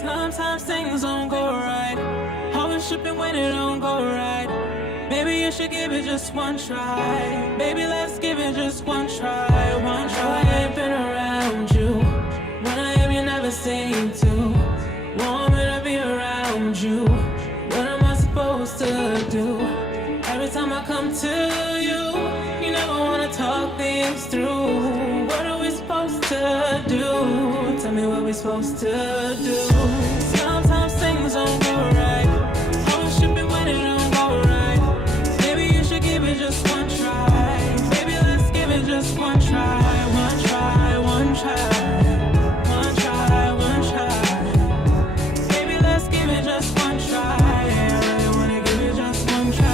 Sometimes things don't go right. Always tripping when it don't go right. Maybe you should give it just one try. Baby, let's give it just one try. One try. I ain't been around you. When I am, you never seem to want me to be around you. What am I supposed to do? Every time I come to you, you never wanna talk things through. What are we supposed to do? Tell me what we're supposed to do. Sometimes things don't go right. Always tripping when it don't go right. Maybe you should give it just one try. Baby, let's give it just one try. One try, one try. One try, one try. Baby, let's give it just one try. I really wanna give it just one try.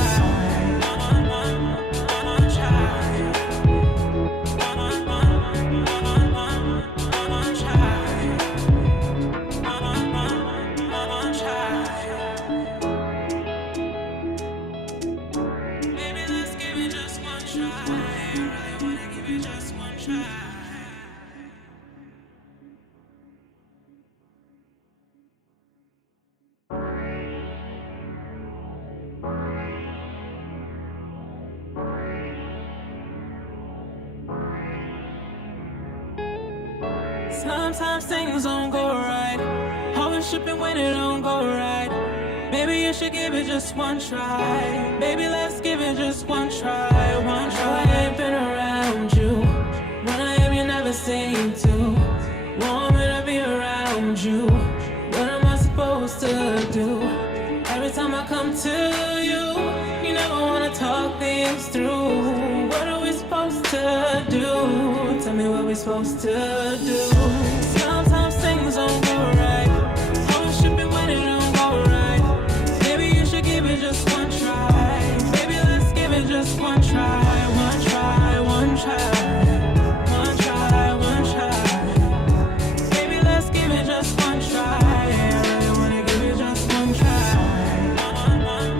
Sometimes things don't go right. Always tripping when it don't go right. Maybe you should give it just one try. Baby, let's give it just one try. One try. I ain't been around you. When I am, you never seem to want me to be around you. What am I supposed to do? Every time I come to you, you never wanna talk things through. What are we supposed to do? Tell me what we're supposed to do. Sometimes things don't go right. Always tripping when it don't go right. Maybe you should give it just one try. Baby, let's give it just one try. One try, one try. One try, one try. Baby, let's give it just one try. I really wanna give it just one try. One try.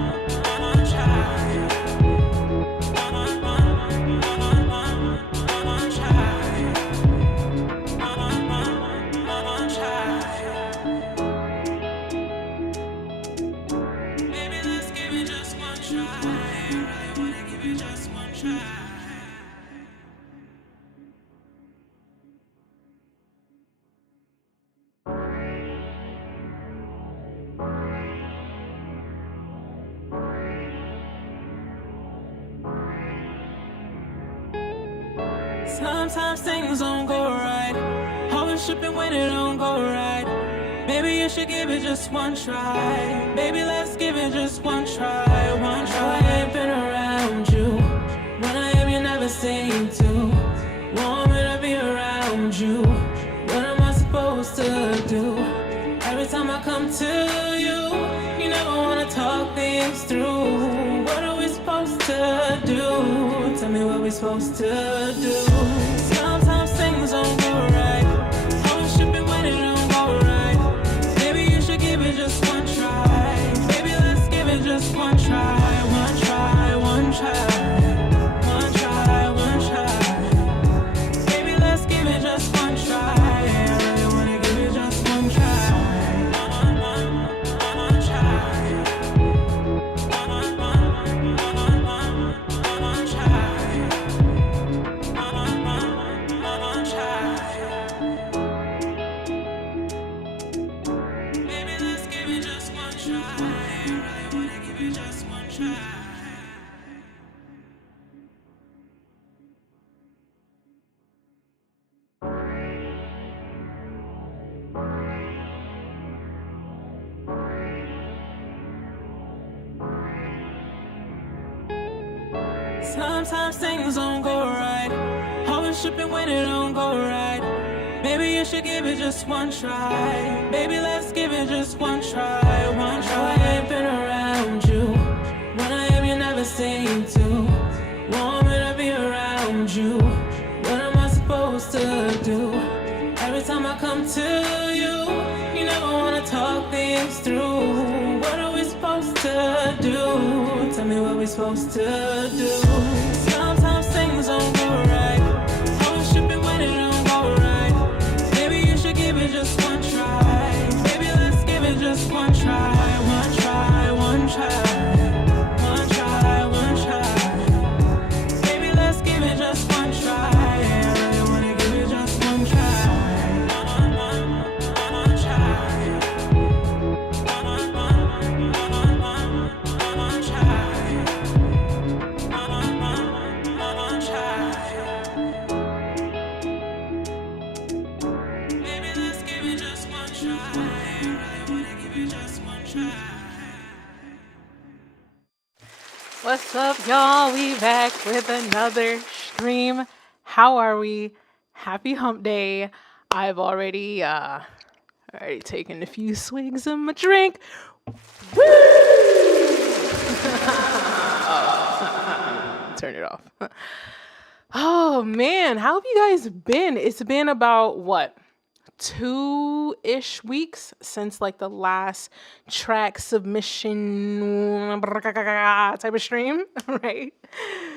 Sometimes things don't go right. Always tripping when it don't go right. Maybe you should give it just one try. Baby, let's give it just one try. One try. I ain't been around you. When I am, you never seem to want me to be around you. What am I supposed to do? Every time I come to you, you never wanna talk things through. What are we supposed to do? Tell me what we're supposed to do. Sometimes things don't go right. Always tripping when it don't go right. Maybe you should give it just one try. Baby, let's give it just one try. One try, one try. One try, one try. Baby, let's give it just one try. I really wanna give it just one try. One try. One try. One try. Baby, let's give it just one try. I really wanna give it just one try. Sometimes things don't go right. Always tripping when it don't go right. Maybe you should give it just one try. Baby, let's give it just one try. One try. I ain't been around you. When I am, you never seem to want me to be around you. What am I supposed to do? Every time I come to you, you never wanna talk things through. What are we supposed to do? Tell me what we're supposed to do. Sometimes things don't go right. Always tripping when it don't go right. Maybe you should give it just one try. Baby, let's one try, one try, one try, one try, one try. Baby, let's give it just one try. I really wanna give it just one try. One try. One try. One try. Baby, let's give it just one try. I really wanna give it just one try. What's up, y'all? We back with another stream. How are we? Happy hump day. I've already taken a few swigs of my drink. Woo! Turn it off. Oh man, how have you guys been? It's been about what? 2-ish weeks since like the last track submission type of stream, right?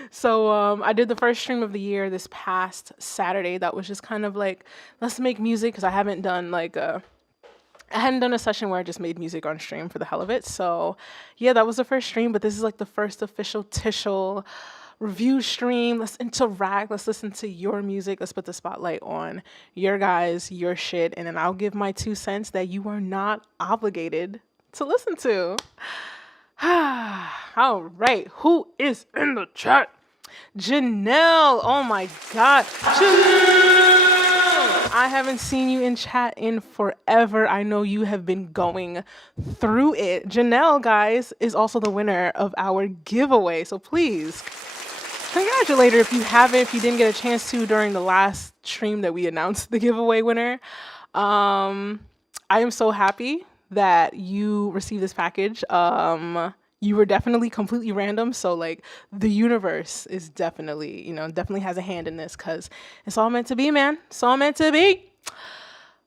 So I did the first stream of the year this past Saturday. That was just kind of like, let's make music, because I hadn't done a session where I just made music on stream for the hell of it. So yeah, that was the first stream, but this is like the first official Tishel review stream. Let's interact. Let's listen to your music. Let's put the spotlight on your guys, your shit, and then I'll give my 2 cents that you are not obligated to listen to. All right. Who is in the chat? Janelle. Oh my God. Janelle! I haven't seen you in chat in forever. I know you have been going through it. Janelle, guys, is also the winner of our giveaway. So please congratulate her if you didn't get a chance to during the last stream that we announced the giveaway winner. I am so happy that you received this package. You were definitely completely random, so like the universe is definitely has a hand in this, because it's all meant to be, man. It's all meant to be.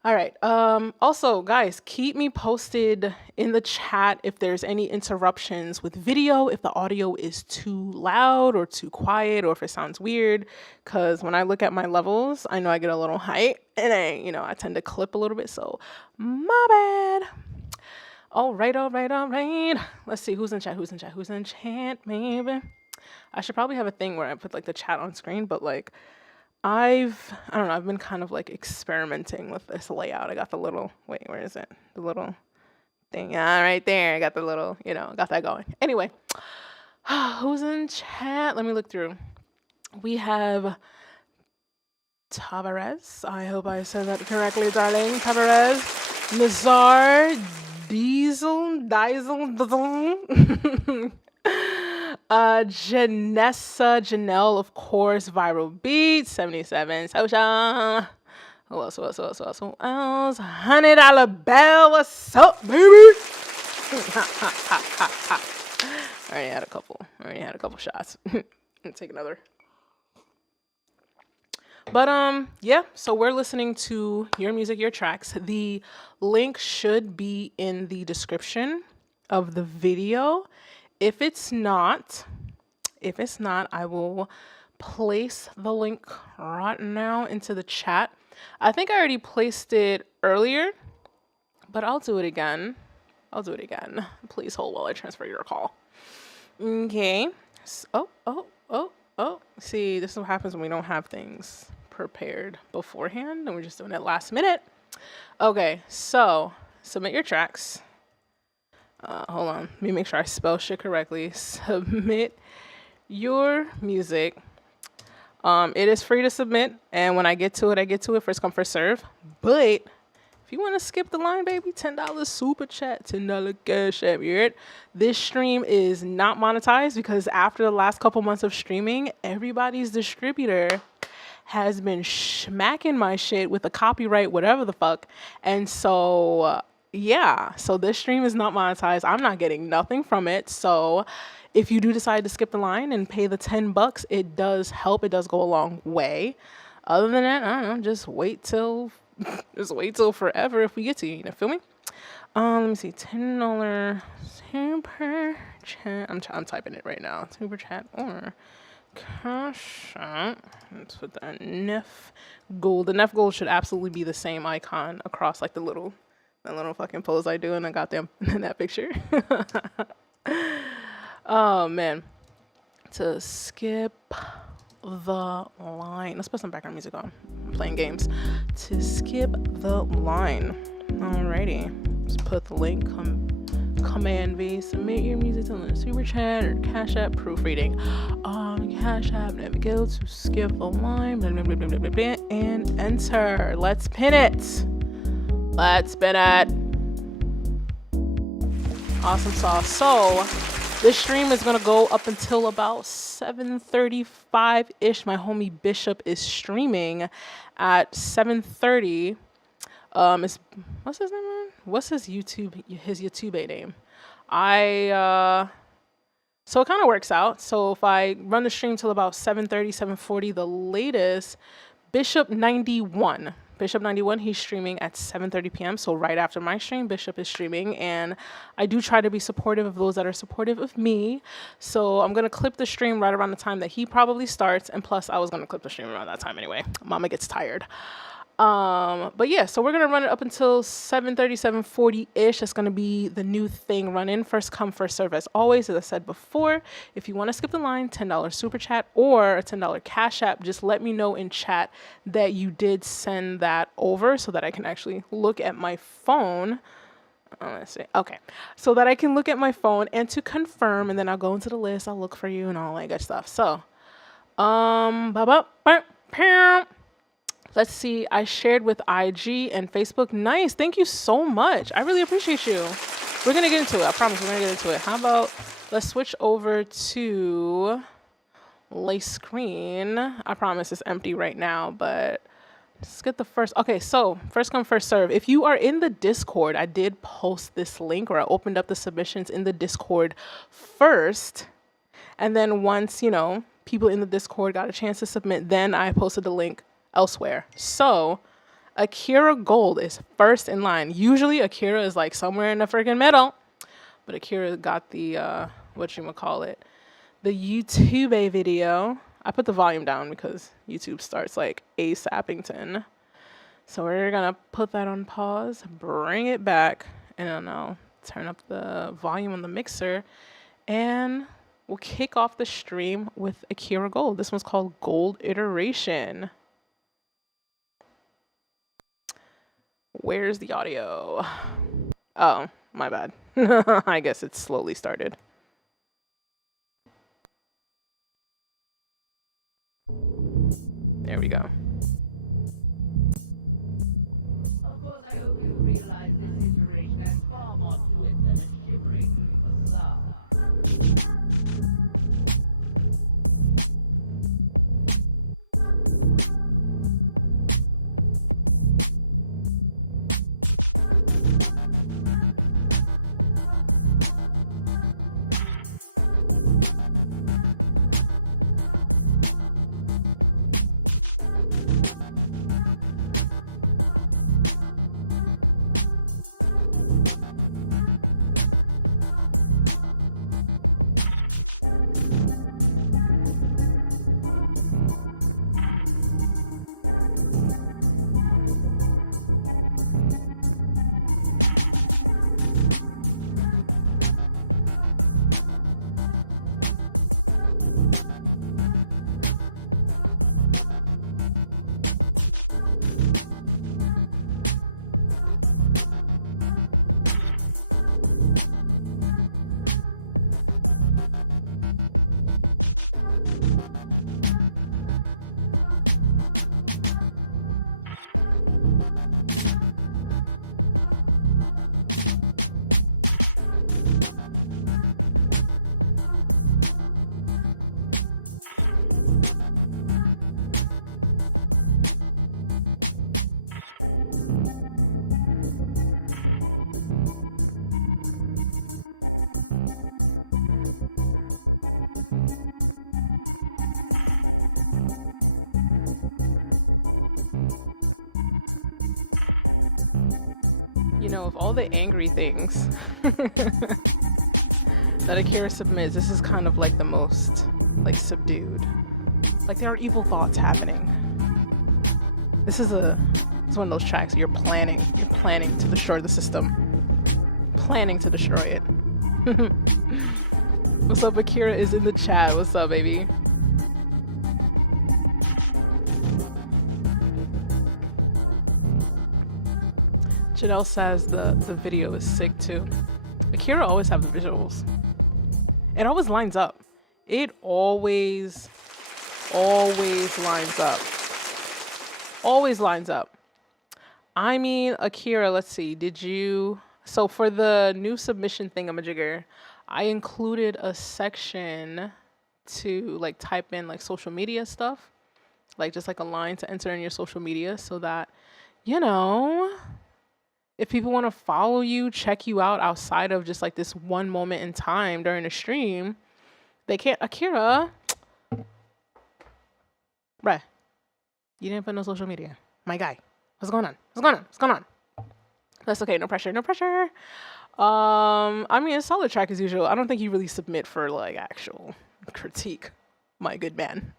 All right. Also, guys, keep me posted in the chat if there's any interruptions with video, if the audio is too loud or too quiet, or if it sounds weird. Because when I look at my levels, I know I get a little height, and I tend to clip a little bit. So my bad. All right. Let's see who's in chat. Who's in chat, maybe. I should probably have a thing where I put like the chat on screen, but like I've been kind of like experimenting with this layout. I got the little, wait, where is it? The little thing, right there. I got the little, got that going. Anyway, who's in chat? Let me look through. We have Tavares. I hope I said that correctly, darling. Tavares. Nazar. Diesel. Janessa, of course, Viral Beat, 77, Social. Who else? $100 Bell, what's up, baby? I already had a couple shots. Take another. But yeah, so we're listening to your music, your tracks. The link should be in the description of the video. If it's not, I will place the link right now into the chat. I think I already placed it earlier, but I'll do it again. Please hold while I transfer your call. Okay. Oh. See, this is what happens when we don't have things prepared beforehand and we're just doing it last minute. Okay, so submit your tracks. Hold on. Let me make sure I spell shit correctly. Submit your music. It is free to submit, and when I get to it. First come, first serve. But if you want to skip the line, baby, $10 super chat, $10 cash app. You heard? This stream is not monetized because after the last couple months of streaming, everybody's distributor has been smacking my shit with the copyright, whatever the fuck. And so, yeah. So this stream is not monetized. I'm not getting nothing from it. So if you do decide to skip the line and pay the $10, it does help. It does go a long way. Other than that, I don't know. Just wait till forever if we get to you. Feel me? Let me see. $10 super chat. I'm typing it right now. Super chat or cash out. Let's put that Nef Gold. The Nef Gold should absolutely be the same icon across like the little That little fucking pose I do in a goddamn in that picture. Oh man. To skip the line. Let's put some background music on. I'm playing games. To skip the line. Alrighty. Just put the link. Command V. Submit your music to the Super Chat or Cash App proofreading. Cash App. Navigate to skip the line. Blah, blah, blah, blah, blah, blah, and enter. Let's pin it. Let's spin it. Awesome sauce. So this stream is gonna go up until about 7:35-ish. My homie Bishop is streaming at 7:30. What's his name, man? What's his YouTube name? So it kind of works out. So if I run the stream till about 7:30, 7:40, the latest, Bishop 91, he's streaming at 7:30 p.m. So right after my stream, Bishop is streaming, and I do try to be supportive of those that are supportive of me. So I'm gonna clip the stream right around the time that he probably starts, and plus I was gonna clip the stream around that time anyway. Mama gets tired. But yeah, so we're gonna run it up until 7:30, 7:40-ish. It's gonna be the new thing running. First come, first serve as always. As I said before, if you want to skip the line, $10 super chat or a $10 cash app, just let me know in chat that you did send that over so that I can actually look at my phone. Let's see. Okay. So that I can look at my phone and to confirm, and then I'll go into the list, I'll look for you and all that good stuff. So, let's see. I shared with IG and Facebook. Nice. Thank you so much. I really appreciate you. We're going to get into it. I promise we're going to get into it. How about let's switch over to lay screen. I promise it's empty right now, but let's get the first. Okay, so first come, first serve. If you are in the Discord, I did post this link, or I opened up the submissions in the Discord first. And then once, you know, people in the Discord got a chance to submit, then I posted the link elsewhere. So Akira Gold is first in line. Usually Akira is like somewhere in the freaking middle, but Akira got the the YouTube video. I put the volume down because YouTube starts like ASAPington. So we're gonna put that on pause, bring it back, and then I'll turn up the volume on the mixer, and we'll kick off the stream with Akira Gold. This one's called Gold Iteration. Where's the audio? Oh, my bad. I guess it's slowly started. There we go. Of course, I hope you realize this iteration has far more to it than a shivering facade. You know, of all the angry things that Akira submits, this is kind of like the most like subdued. Like there are evil thoughts happening. It's one of those tracks you're planning planning to destroy the system. Planning to destroy it. What's up, Akira is in the chat. What's up, baby? Janelle says the video is sick too. Akira always have the visuals. It always lines up. It always lines up. Always lines up. I mean, Akira, let's see. Did you... So for the new submission thingamajigger, I included a section to like type in like social media stuff. Like just like a line to enter in your social media so that, you know, if people want to follow you, check you out outside of just like this one moment in time during a stream, they can't. Akira, bruh, you didn't put no social media. My guy, what's going on? What's going on? What's going on? That's okay. No pressure. No pressure. I mean, a solid track as usual. I don't think you really submit for like actual critique, my good man.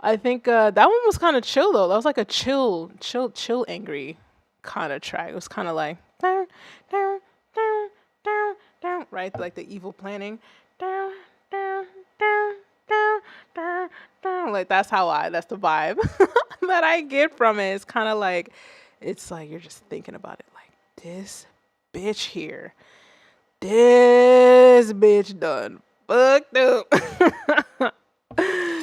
I think that one was kind of chill though. That was like a chill angry kind of track. It was kind of like down, down, down, down, down, right? Like the evil planning. Down, down, down, down, down, down. Like that's the vibe that I get from it. It's kind of like, it's like you're just thinking about it like this bitch here. This bitch done fucked up.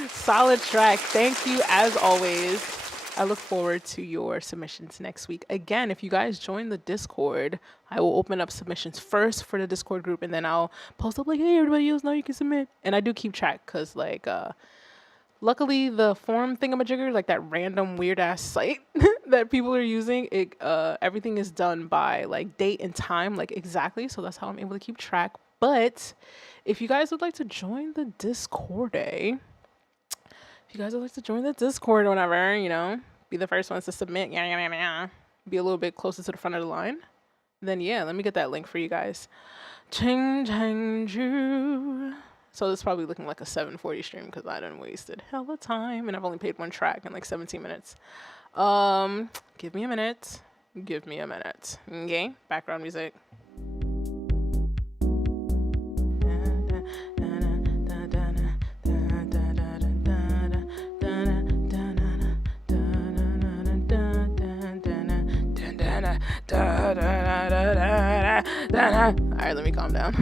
Solid track. Thank you as always. I look forward to your submissions next week. Again, if you guys join the Discord, I will open up submissions first for the Discord group, and then I'll post up like, hey, everybody else know you can submit. And I do keep track because like luckily the forum thingamajigger, like that random weird ass site that people are using, it everything is done by like date and time, like exactly. So that's how I'm able to keep track. But if you guys would like to join the Discord, or whatever, you know, be the first ones to submit, be a little bit closer to the front of the line, then yeah, let me get that link for you guys. Ching chang ju. So this is probably looking like a 7:40 stream because I done wasted hella time and I've only played one track in like 17 minutes. Give me a minute. Okay, background music. Alright, let me calm down.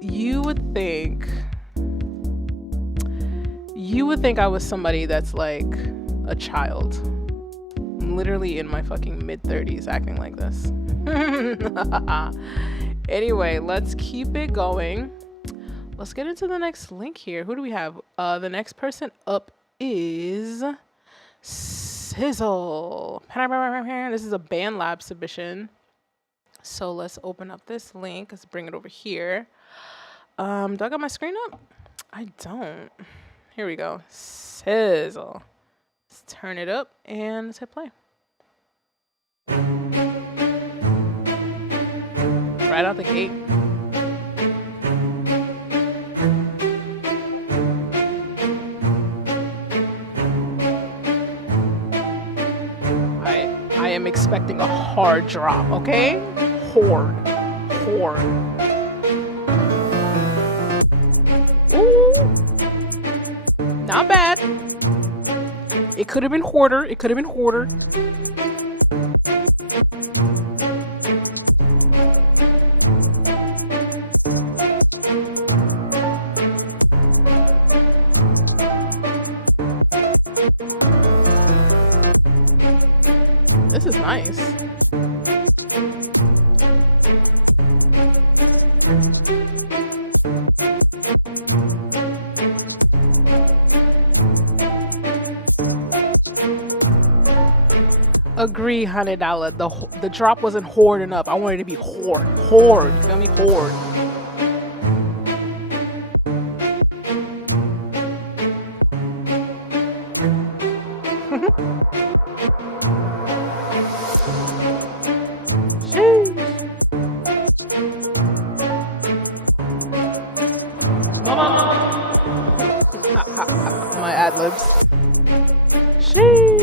You would think I was somebody that's like a child. I'm literally in my fucking mid-30s acting like this. Anyway, let's keep it going. Let's get into the next link here. Who do we have? The next person up is Sizzle. This is a BandLab submission. So let's open up this link. Let's bring it over here. Do I got my screen up? I don't. Here we go. Sizzle. Let's turn it up and let's hit play. Right out the gate. I am expecting a hard drop, okay? Hard. Ooh. Not bad. It could have been hoarder. This is nice. Agree, $100. The drop wasn't hoard enough. I wanted it to be hoard. You feel me? Hoard. My ad libs. Sheesh.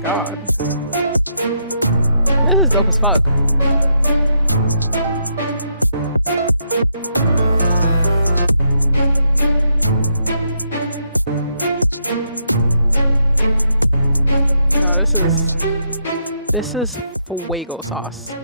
god. This is dope as fuck. No, this is fuego sauce.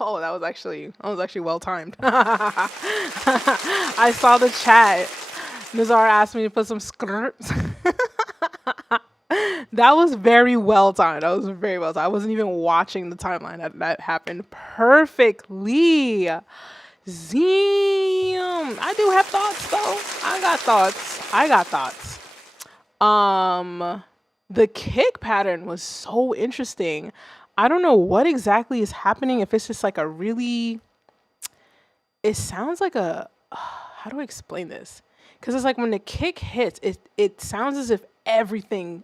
Oh, that was actually well timed. I saw the chat. Nazar asked me to put some skirts. That was very well timed. That was very well timed. I wasn't even watching the timeline. That happened perfectly. Zim. I do have thoughts though. I got thoughts. The kick pattern was so interesting. I don't know what exactly is happening. If it's just like it sounds like how do I explain this? Because it's like when the kick hits, it sounds as if everything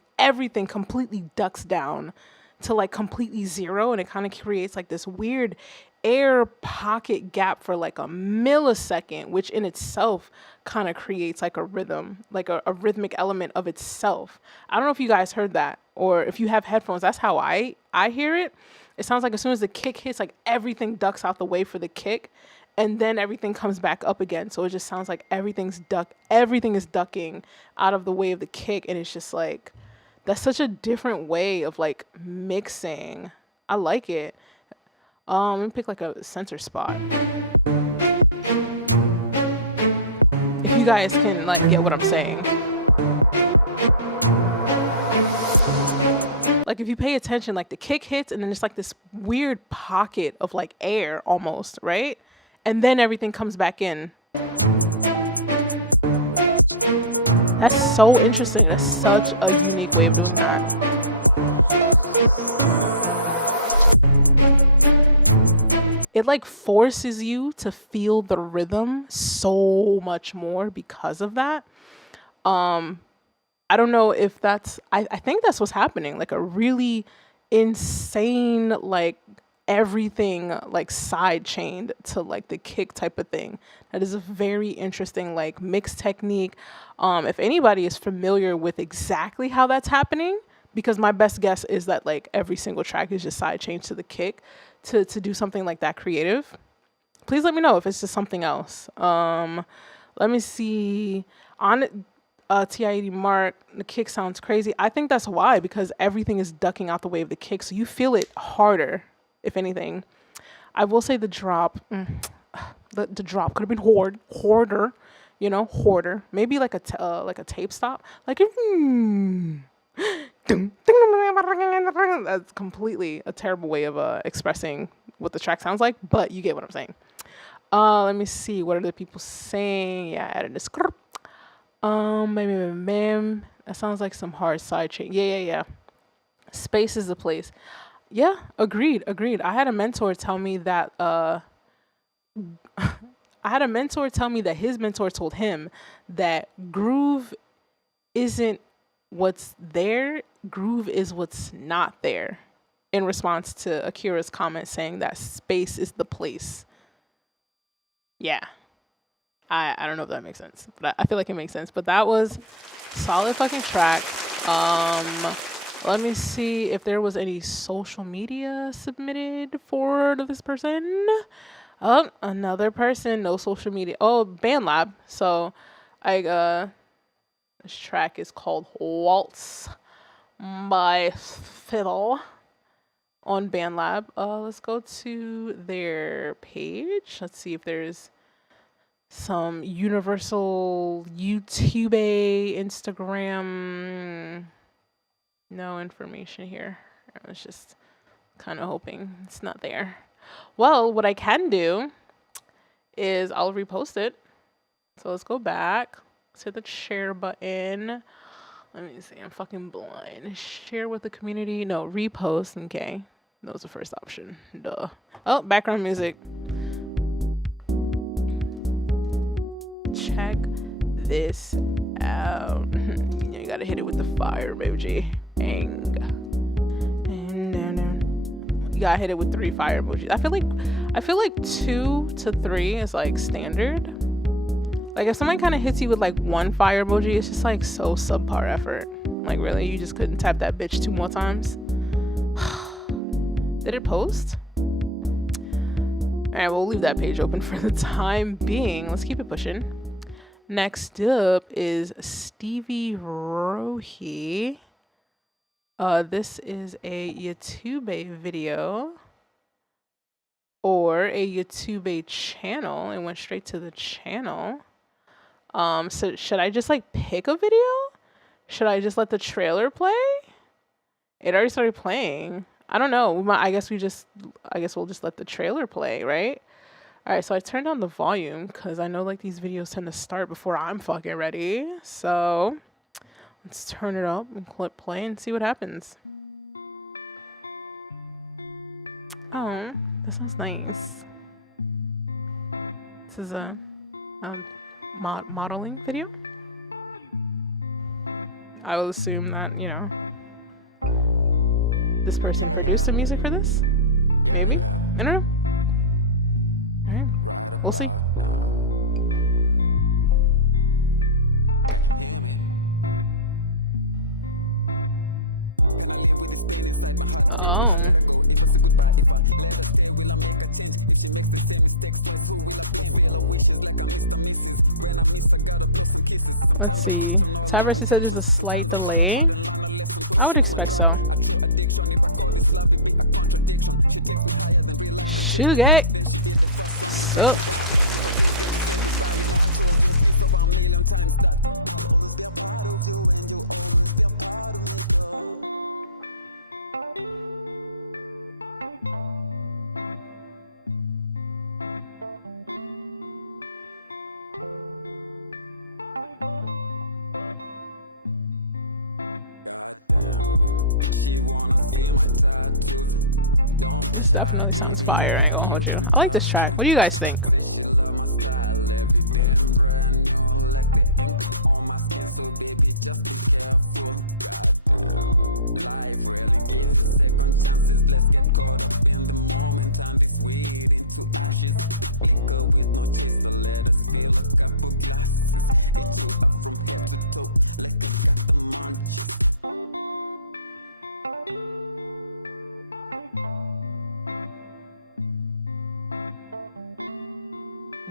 completely ducks down to like completely zero, and it kind of creates like this weird air pocket gap for like a millisecond, which in itself kind of creates like a rhythm, like a rhythmic element of itself. I don't know if you guys heard that, or if you have headphones, that's how I hear it. It sounds like as soon as the kick hits, like everything ducks out the way for the kick, and then everything comes back up again. So it just sounds like everything is ducking out of the way of the kick, and it's just like, that's such a different way of like mixing. I like it. Let me pick like a center spot. If you guys can like get what I'm saying. Like if you pay attention, like the kick hits and then it's like this weird pocket of like air almost, right? And then everything comes back in. That's so interesting. That's such a unique way of doing that. It like forces you to feel the rhythm so much more because of that. I don't know if that's, I think that's what's happening. Like a really insane, like everything like side chained to like the kick type of thing. That is a very interesting like mix technique. If anybody is familiar with exactly how that's happening, because my best guess is that like every single track is just side chained to the kick to do something like that creative. Please let me know if it's just something else. Let me see. On TI80 Mark, the kick sounds crazy. I think that's why, because everything is ducking out the way of the kick, so you feel it harder, if anything. I will say the drop, the drop could have been hoarder, you know, hoarder. Maybe like a tape stop, like that's completely a terrible way of expressing what the track sounds like, but you get what I'm saying. Let me see, what are the people saying? Yeah, I added this. Bam. That sounds like some hard side chain. Yeah. Space is the place. Yeah, agreed. I had a mentor tell me that his mentor told him that groove isn't what's there, groove is what's not there, in response to Akira's comment saying that space is the place. Yeah. I don't know if that makes sense, but I feel like it makes sense. But that was solid fucking track. Let me see if there was any social media submitted for this person. Oh, another person, no social media. Oh, BandLab. So this track is called Waltz by Fiddle on BandLab. Let's go to their page. Let's see if there's some universal YouTube, Instagram, no information here. I was just kind of hoping it's not there. Well, what I can do is I'll repost it. So let's go back to the share button. Let me see. I'm fucking blind. Share with the community. No, repost. Okay. That was the first option. Duh. Oh, background music. Check this out. You gotta hit it with the fire, baby. And you gotta hit it with 3 fire emojis. I feel like 2 to 3 is like standard. Like if someone kind of hits you with like 1 fire emoji, it's just like so subpar effort. Like really, you just couldn't tap that bitch 2 more times. Did it post? All right, we'll leave that page open for the time being. Let's keep it pushing. Next up is Stevie Rohi. This is a YouTube video or a YouTube channel. It went straight to the channel. So should I just like pick a video? Should I just let the trailer play? It already started playing. I don't know. I guess we'll just let the trailer play, right? All right, so I turned on the volume because I know like these videos tend to start before I'm fucking ready. So let's turn it up and click play and see what happens. Oh, that sounds nice. This is a modeling video. I will assume that, you know, this person produced the music for this. Maybe. I don't know. All right, we'll see. Oh. Let's see. Tavers said there's a slight delay. I would expect so. Sugar. So. This definitely sounds fire, I ain't gonna hold you. I like this track. What do you guys think?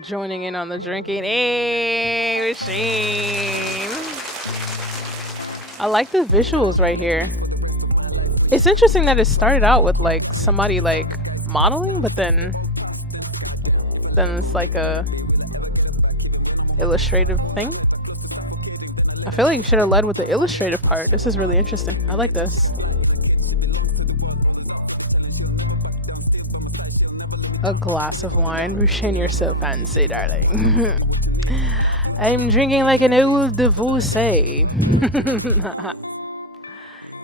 Joining in on the drinking. Hey, machine. I like the visuals right here. It's interesting that it started out with like somebody like modeling, but then it's like a illustrative thing. I feel like you should have led with the illustrative part. This is really interesting. I like this. A glass of wine. Rushin, you're so fancy, darling. I'm drinking like an old divorcee.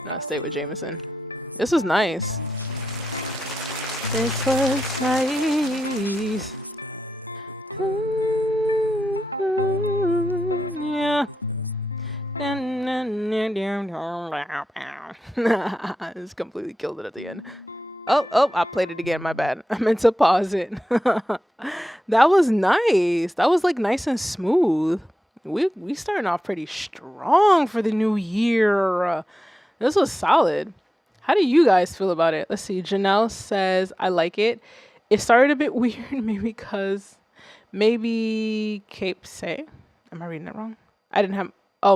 No, stay with Jameson. This was nice. This was nice. Yeah. This completely killed it at the end. Oh, I played it again. My bad. I meant to pause it. That was nice. That was like nice and smooth. We starting off pretty strong for the new year. This was solid. How do you guys feel about it? Let's see. Janelle says, I like it. It started a bit weird, maybe Cape say. Am I reading it wrong?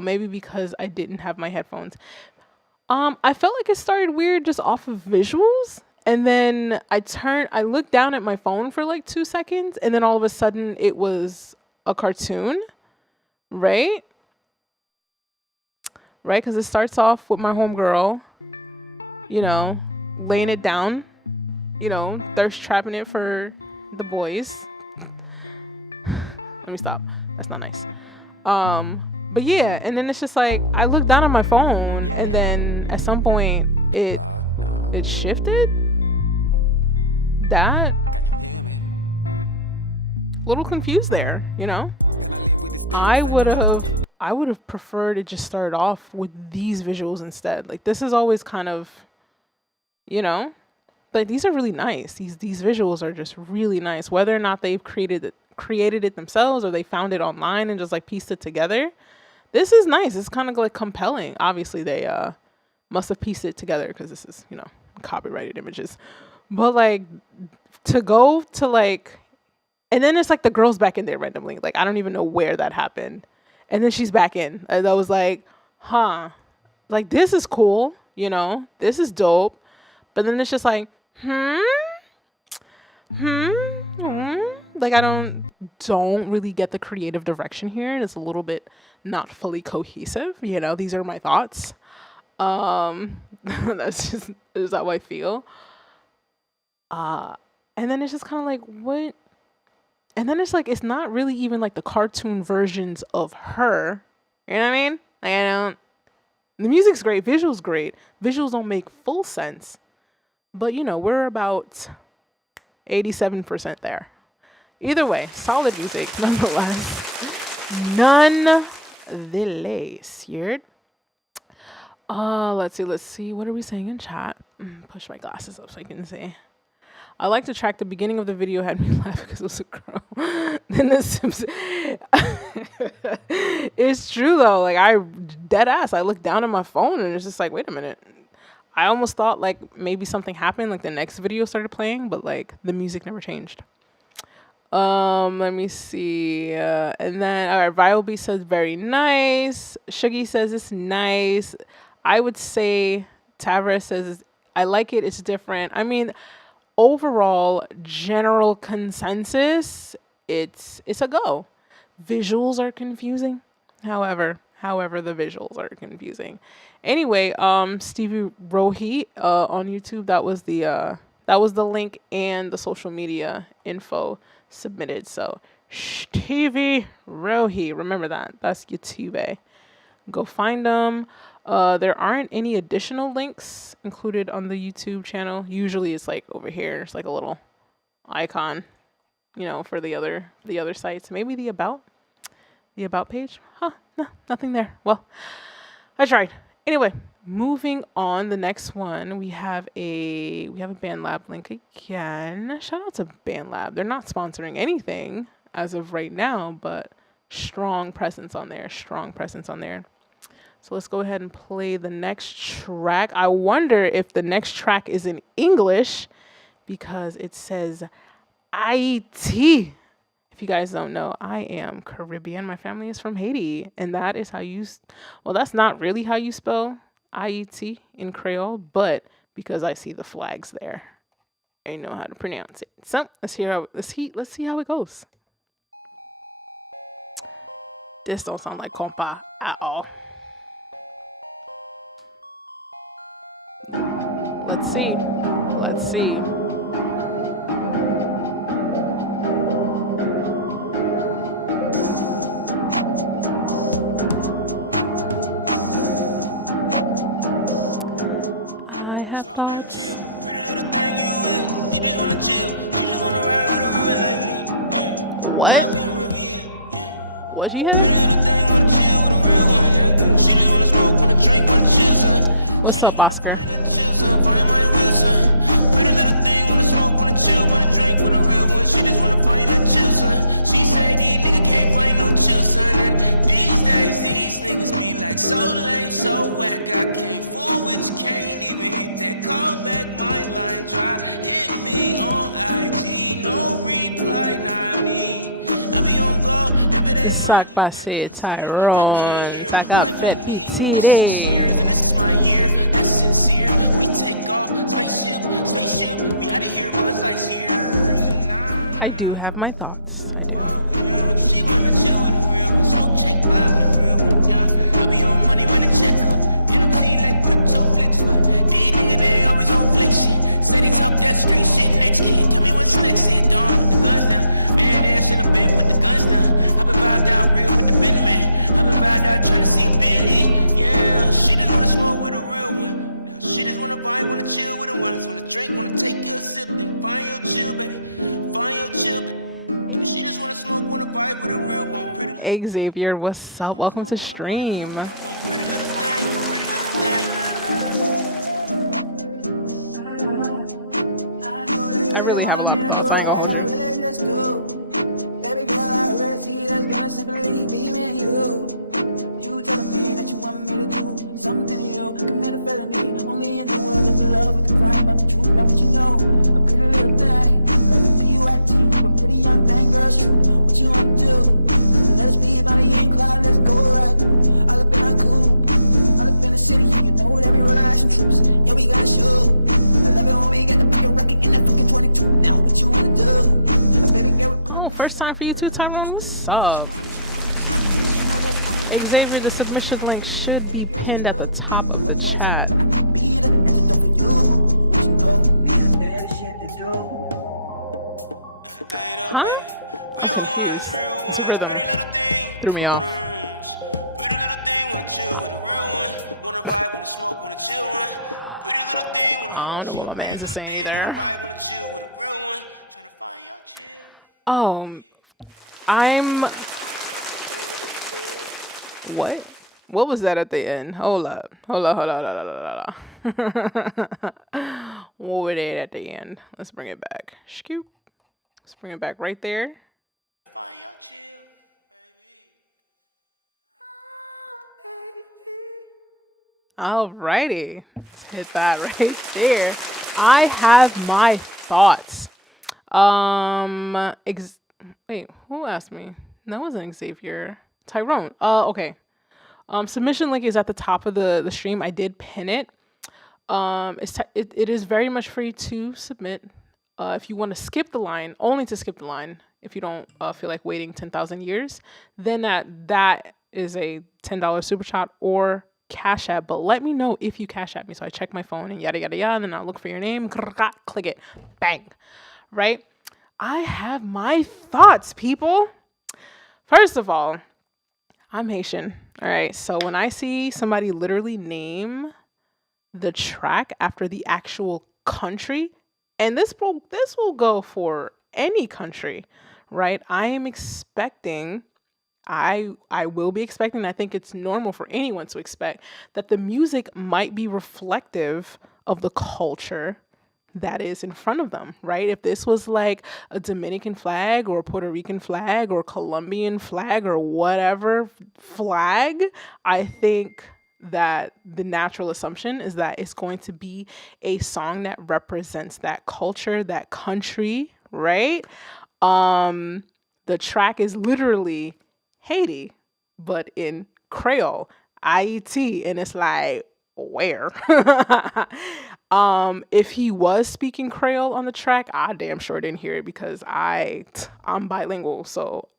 Maybe because I didn't have my headphones. I felt like it started weird just off of visuals. And then I looked down at my phone for like 2 seconds, and then all of a sudden it was a cartoon, right? Right? Because it starts off with my homegirl, you know, laying it down, you know, thirst trapping it for the boys. Let me stop. That's not nice. But yeah, and then it's just like I looked down at my phone, and then at some point it shifted. That little confused there, you know. I would have preferred it just started off with these visuals instead. Like this is always kind of, you know, like these are really nice. These visuals are just really nice. Whether or not they've created it themselves or they found it online and just like pieced it together. This is nice. It's kind of like compelling. Obviously they must have pieced it together because this is, you know, copyrighted images. But like to go to like, and then it's like the girl's back in there randomly. Like I don't even know where that happened. And then she's back in. And I was like, huh, like this is cool, you know, this is dope. But then it's just like, like I don't really get the creative direction here. It's a little bit not fully cohesive, you know. These are my thoughts. That's is how I feel. And then it's just kind of like, what? And then it's like, it's not really even like the cartoon versions of her. You know what I mean? Like the music's great, visuals great. Visuals don't make full sense. But you know, we're about 87% there. Either way, solid music nonetheless. Nonetheless, you're. Let's see. What are we saying in chat? Push my glasses up so I can see. I like the track. The beginning of the video had me laugh because it was a girl. Then the Sims. It's true though. Like I dead ass. I looked down at my phone and it's just like, wait a minute. I almost thought like maybe something happened. Like the next video started playing, but like the music never changed. Let me see. And then all right, Violby says very nice. Shuggy says it's nice. I would say Tavares says I like it. It's different. I mean, overall general consensus, it's a go. Visuals are confusing. However, the visuals are confusing. Anyway, Stevie Rohi on YouTube. That was the link and the social media info submitted. So Stevie Rohi, remember that. That's YouTube. Go find them. There aren't any additional links included on the YouTube channel. Usually it's like over here. It's like a little icon, you know, for the other sites. Maybe the about page. Huh? No, nothing there. Well, I tried. Anyway, moving on. The next one we have a BandLab link again. Shout out to BandLab. They're not sponsoring anything as of right now, but strong presence on there. So let's go ahead and play the next track. I wonder if the next track is in English because it says Haiti. If you guys don't know, I am Caribbean. My family is from Haiti. And that is how you... Well, that's not really how you spell Haiti in Creole, but because I see the flags there, I know how to pronounce it. So let's see how it goes. This don't sound like compa at all. Let's see. I have thoughts. What? What you have? What's up, Oscar? Sac passé Tyrone, sac a fait pitié. I do have my thoughts. I do. Xavier, what's up? Welcome to stream. I really have a lot of thoughts. I ain't gonna hold you. First time for you too, Tyrone. What's up? Xavier, the submission link should be pinned at the top of the chat. Huh? I'm confused. It's a rhythm. Threw me off. I don't know what my man's is saying either. I'm... What? What was that at the end? Hold up. Hold up. What were they at the end? Let's bring it back. Scoop. Let's bring it back right there. Alrighty. Let's hit that right there. I have my thoughts. Wait, who asked me? That wasn't Xavier. Tyrone. Okay. Submission link is at the top of the stream. I did pin it. It is very much free to submit. If you want to skip the line, only to skip the line, if you don't feel like waiting 10,000 years, then that is a $10 super chat or Cash App. But let me know if you Cash App me. So I check my phone and yada, yada, yada. And then I'll look for your name. Click it. Bang. Right? I have my thoughts, people. First of all, I'm Haitian. All right. So when I see somebody literally name the track after the actual country, and this will go for any country, right? I am expecting, I will be expecting, I think it's normal for anyone to expect that the music might be reflective of the culture that is in front of them, right? If this was like a Dominican flag or a Puerto Rican flag or Colombian flag or whatever flag, I think that the natural assumption is that it's going to be a song that represents that culture, that country, right? The track is literally Haiti, but in Creole, IET, and it's like, where? If he was speaking Creole on the track, I damn sure didn't hear it because I'm bilingual, so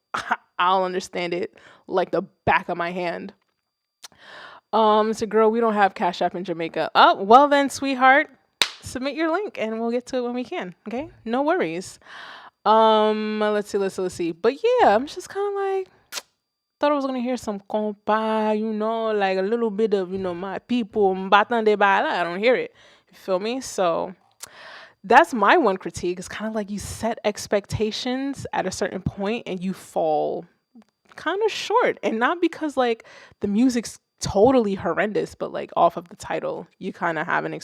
I'll understand it like the back of my hand. So girl, we don't have Cash App in Jamaica. Oh, well then, sweetheart, submit your link and we'll get to it when we can. Okay, no worries. Let's see. But yeah, I'm just kind of like, thought I was gonna hear some compa, like a little bit of, my people, mbatande bala. I don't hear it. You feel me? So that's my one critique. It's kind of like you set expectations at a certain point and you fall kind of short, and not because like the music's totally horrendous, but like off of the title, you kind of have an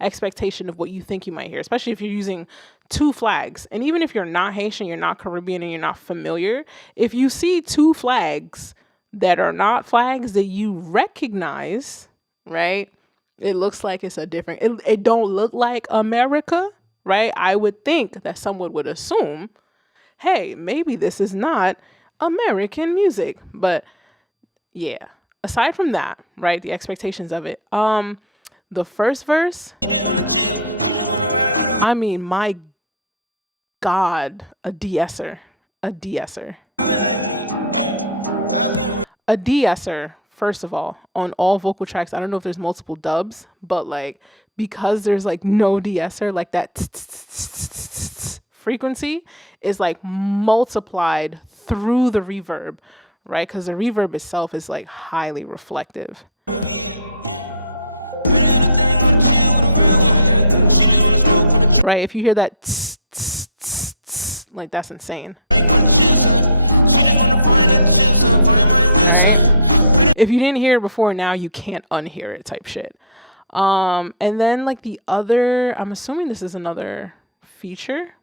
expectation of what you think you might hear, especially if you're using two flags. And even if you're not Haitian, you're not Caribbean, and you're not familiar, if you see two flags that are not flags that you recognize, right? It looks like it's a different, it don't look like America, right? I would think that someone would assume, hey, maybe this is not American music. But yeah, aside from that, right, the expectations of it, the first verse, I mean, my God, a de-esser, first of all, on all vocal tracks. I don't know if there's multiple dubs, but like, because there's like no de-esser, like that frequency is like multiplied through the reverb, right? Because the reverb itself is like highly reflective. Right? If you hear that like, that's insane. right? If you didn't hear it before, now you can't unhear it type shit. And then like the other, I'm assuming this is another feature.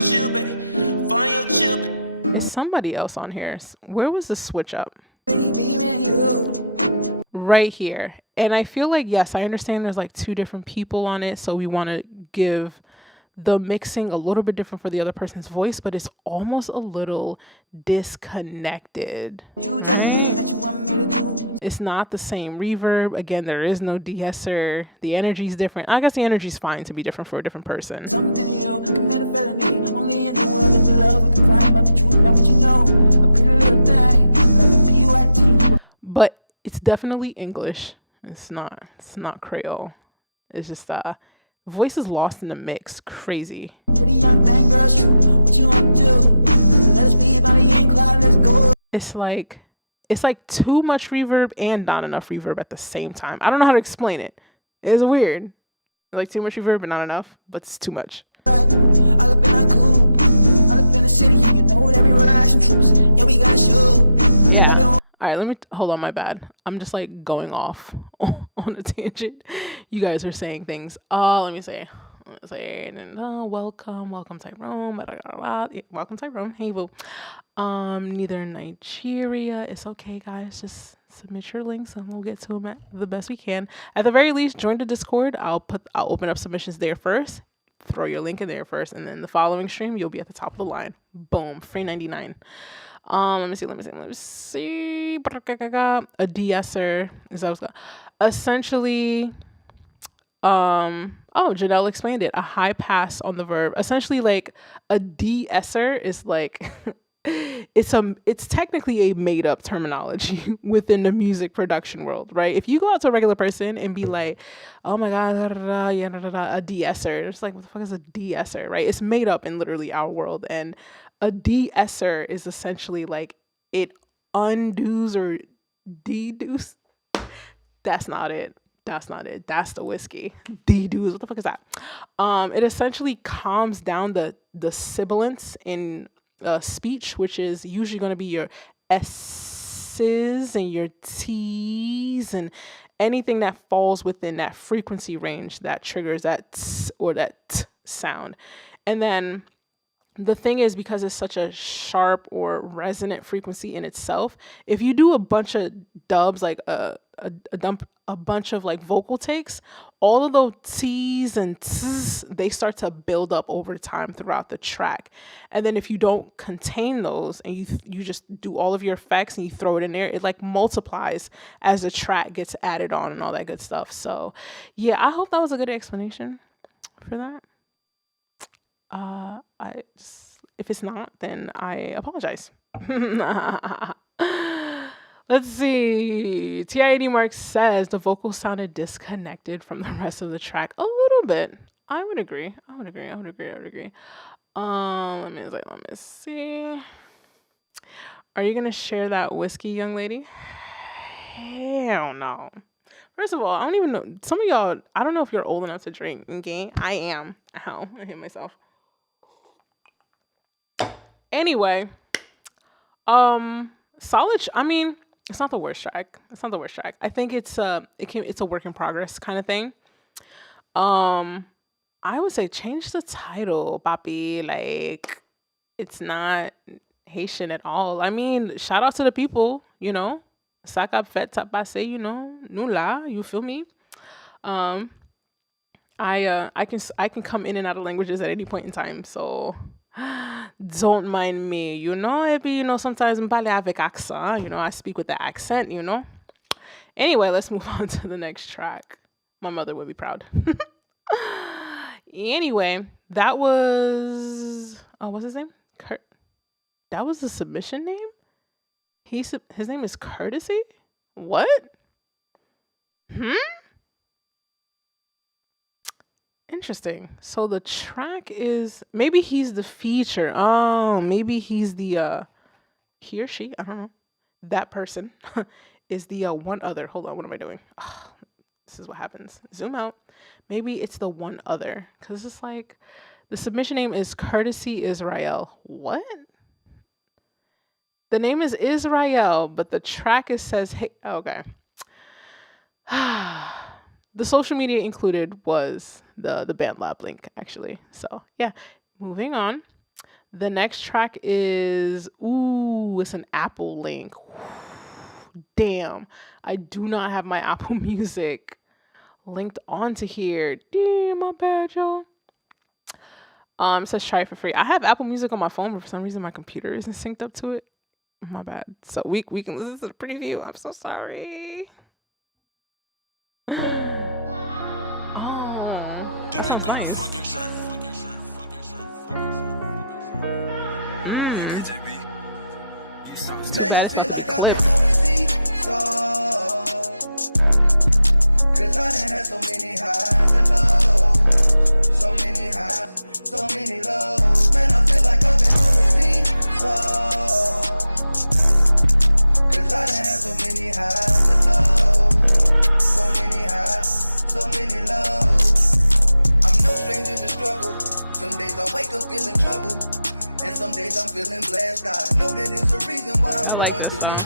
Is somebody else on here? Where was the switch up? Right here. And I feel like, yes, I understand there's like two different people on it, so we want to give the mixing a little bit different for the other person's voice, but it's almost a little disconnected, right? It's not the same reverb. Again, there is no de-esser. The energy's different. I guess the energy's fine to be different for a different person. But it's definitely English. It's not Creole. It's just voice is lost in the mix. Crazy. It's like too much reverb and not enough reverb at the same time. I don't know how to explain it. It's weird. Like too much reverb but not enough, but it's too much. Yeah. All right, let me hold on, my bad. I'm just like going off on a tangent. You guys are saying things. Let me say, welcome Tyrone. Yeah, welcome Tyrone. Hey boo. Neither Nigeria. It's okay, guys. Just submit your links and we'll get to them at the best we can. At the very least, join the Discord. I'll open up submissions there first. Throw your link in there first, and then the following stream you'll be at the top of the line. Boom, free 99. Let me see. A de-esser is that what's called? Essentially, Janelle explained it. A high pass on the verb. Essentially, like a de-esser is like it's technically a made up terminology within the music production world, right? If you go out to a regular person and be like, oh my god, a de-esser, it's like, what the fuck is a de-esser, right? It's made up in literally our world. And a de-esser is essentially like it undoes or deduce. That's not it. That's the whiskey. Deduce. What the fuck is that? It essentially calms down the sibilance in speech, which is usually going to be your S's and your T's and anything that falls within that frequency range that triggers that t's or that t sound. And then the thing is, because it's such a sharp or resonant frequency in itself, if you do a bunch of dubs, like a bunch of like vocal takes, all of those T's and T's, they start to build up over time throughout the track. And then if you don't contain those and you just do all of your effects and you throw it in there, it like multiplies as the track gets added on and all that good stuff. So yeah, I hope that was a good explanation for that. If it's not, then I apologize. Let's see. TIAD Mark says the vocal sounded disconnected from the rest of the track a little bit. I would agree. Let me see. Are you gonna share that whiskey, young lady? Hell no. First of all, I don't even know. Some of y'all, I don't know if you're old enough to drink. Okay, I am. Ow, I hit myself. Anyway, solid. I mean, it's not the worst track. I think it's a work in progress kind of thing. I would say change the title, papi. Like, it's not Haitian at all. I mean, shout out to the people, you know. Sakap fet tap passe, you know, nous la, you feel me? I can come in and out of languages at any point in time, so don't mind me, you know. Maybe, you know, sometimes I'm parle avec accent, you know, I speak with the accent, you know. Anyway, let's move on to the next track. My mother would be proud. Anyway, that was what's his name? Kurt. That was the submission name? His name is Courtesy? What? Interesting. So the track is, maybe he's the feature. Oh, maybe he's the he or she, I don't know. That person is the one other. Hold on, what am I doing? Oh, this is what happens. Zoom out. Maybe it's the one other, because it's like the submission name is Courtesy Israel. What? The name is Israel, but the track is says hey. Okay. The social media included was the BandLab link actually. So yeah, moving on. The next track is it's an Apple link. Damn, I do not have my Apple Music linked onto here. Damn, my bad, y'all. It says try it for free. I have Apple Music on my phone, but for some reason my computer isn't synced up to it. My bad. So we can listen to the preview. I'm so sorry. Oh, that sounds nice. Too bad it's about to be clipped. I like this though.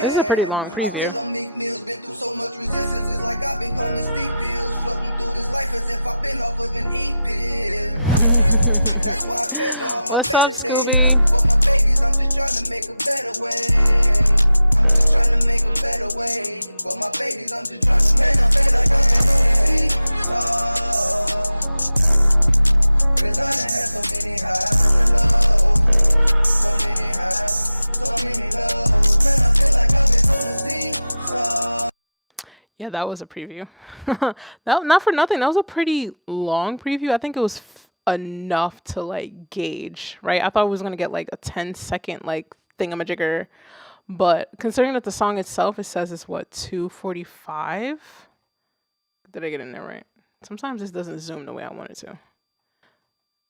This is a pretty long preview. What's up, Scooby? Yeah, that was a preview. Not for nothing. That was a pretty long preview. I think it was enough to like gauge, right? I thought it was gonna get like a 10-second like thingamajigger, but considering that the song itself, it says it's what 2:45. Did I get in there right? Sometimes this doesn't zoom the way I want it to.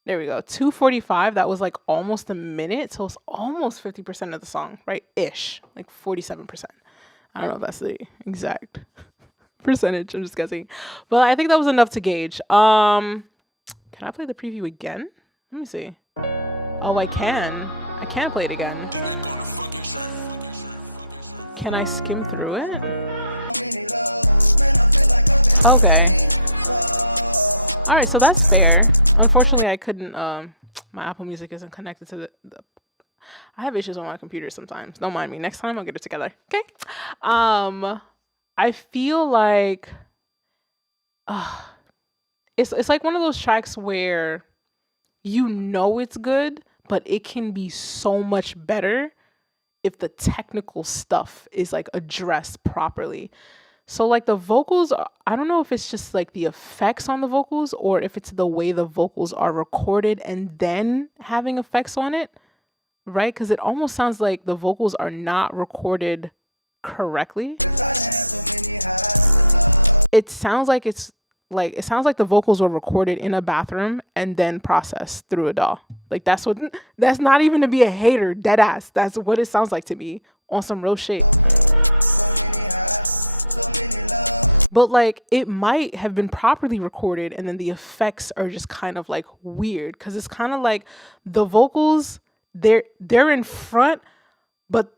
There we go. 2:45. That was like almost a minute, so it's almost 50% of the song, right? Ish, like 47%. I don't know if that's the exact percentage. I'm just guessing, but I think that was enough to gauge. Can I play the preview again? Let me see. Oh, I can. I can play it again. Can I skim through it? Okay. All right, so that's fair. Unfortunately, I couldn't. My Apple Music isn't connected to the. I have issues on my computer sometimes. Don't mind me. Next time I'll get it together. Okay. I feel like it's like one of those tracks where you know it's good, but it can be so much better if the technical stuff is like addressed properly. So like the vocals, I don't know if it's just like the effects on the vocals or if it's the way the vocals are recorded and then having effects on it, right? Because it almost sounds like the vocals are not recorded correctly. It sounds like the vocals were recorded in a bathroom and then processed through a DAW. Like that's not even to be a hater, dead ass. That's what it sounds like to me on some real shit. But like it might have been properly recorded and then the effects are just kind of like weird because it's kind of like the vocals they're in front but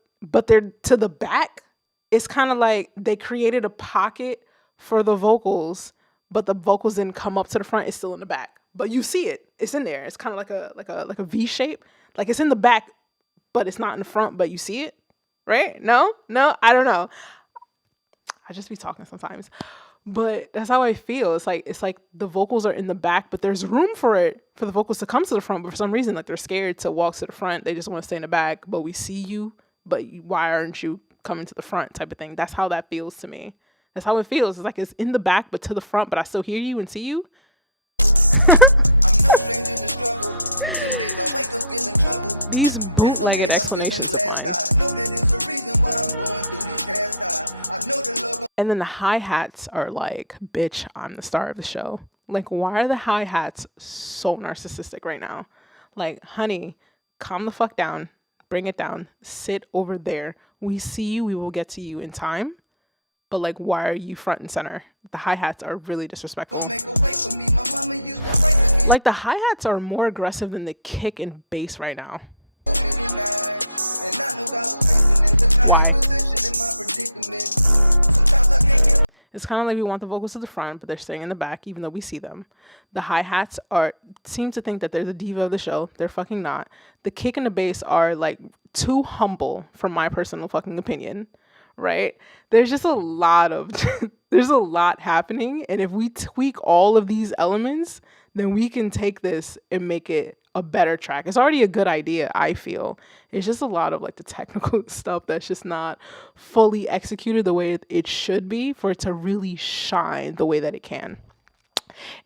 they're to the back. It's kind of like they created a pocket for the vocals, but the vocals didn't come up to the front. It's still in the back, but you see it. It's in there. It's kind of like a V shape. Like it's in the back, but it's not in the front. But you see it, right? No, I don't know. I just be talking sometimes, but that's how I feel. It's like the vocals are in the back, but there's room for the vocals to come to the front. But for some reason, like they're scared to walk to the front. They just want to stay in the back. But we see you. But why aren't you coming to the front? Type of thing. That's how that feels to me. That's how it feels. It's like it's in the back, but to the front, but I still hear you and see you. These bootlegged explanations of mine. And then the hi-hats are like, bitch, I'm the star of the show. Like, why are the hi-hats so narcissistic right now? Like, honey, calm the fuck down, bring it down, sit over there. We see you, we will get to you in time. But like, why are you front and center? The hi-hats are really disrespectful. Like the hi-hats are more aggressive than the kick and bass right now. Why? It's kind of like we want the vocals to the front, but they're staying in the back, even though we see them. The hi-hats seem to think that they're the diva of the show. They're fucking not. The kick and the bass are like too humble, from my personal fucking opinion. Right? There's just a lot of there's a lot happening, and if we tweak all of these elements, then we can take this and make it a better track. It's already a good idea, I feel. It's just a lot of like the technical stuff that's just not fully executed the way it should be for it to really shine the way that it can.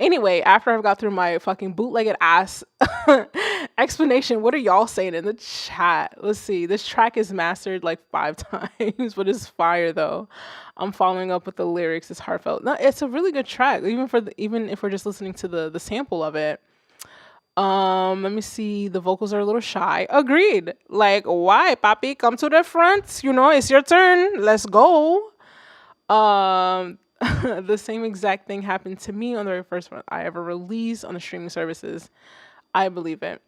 Anyway, after I've got through my fucking bootlegged ass explanation, what are y'all saying in the chat? Let's see. This track is mastered like 5 times, but it's fire though. I'm following up with the lyrics. It's heartfelt. No, it's a really good track, even if we're just listening to the sample of it. Let me see. The vocals are a little shy. Agreed. Like, why, papi? Come to the front. You know, it's your turn. Let's go. The same exact thing happened to me on the very first one I ever released on the streaming services. I believe it.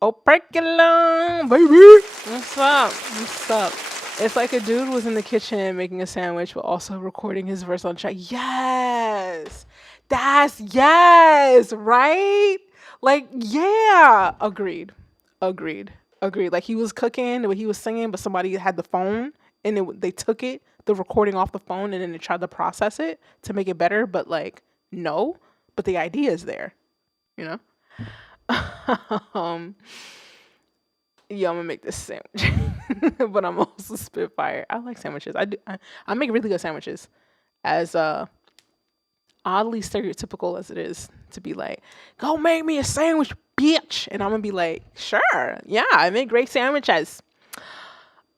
Oh, percolon, baby. What's up? What's up? It's like a dude was in the kitchen making a sandwich, but also recording his verse on track. Yes. Yes, right? Like, yeah. Agreed. Like he was cooking, what he was singing, but somebody had the phone and they took the recording off the phone, and then they tried to process it to make it better, but like, no. But the idea is there, you know? Yeah, I'm gonna make this sandwich. But I'm also spitfire. I like sandwiches. I make really good sandwiches. As oddly stereotypical as it is to be like, go make me a sandwich, bitch. And I'm gonna be like, sure, yeah, I make great sandwiches.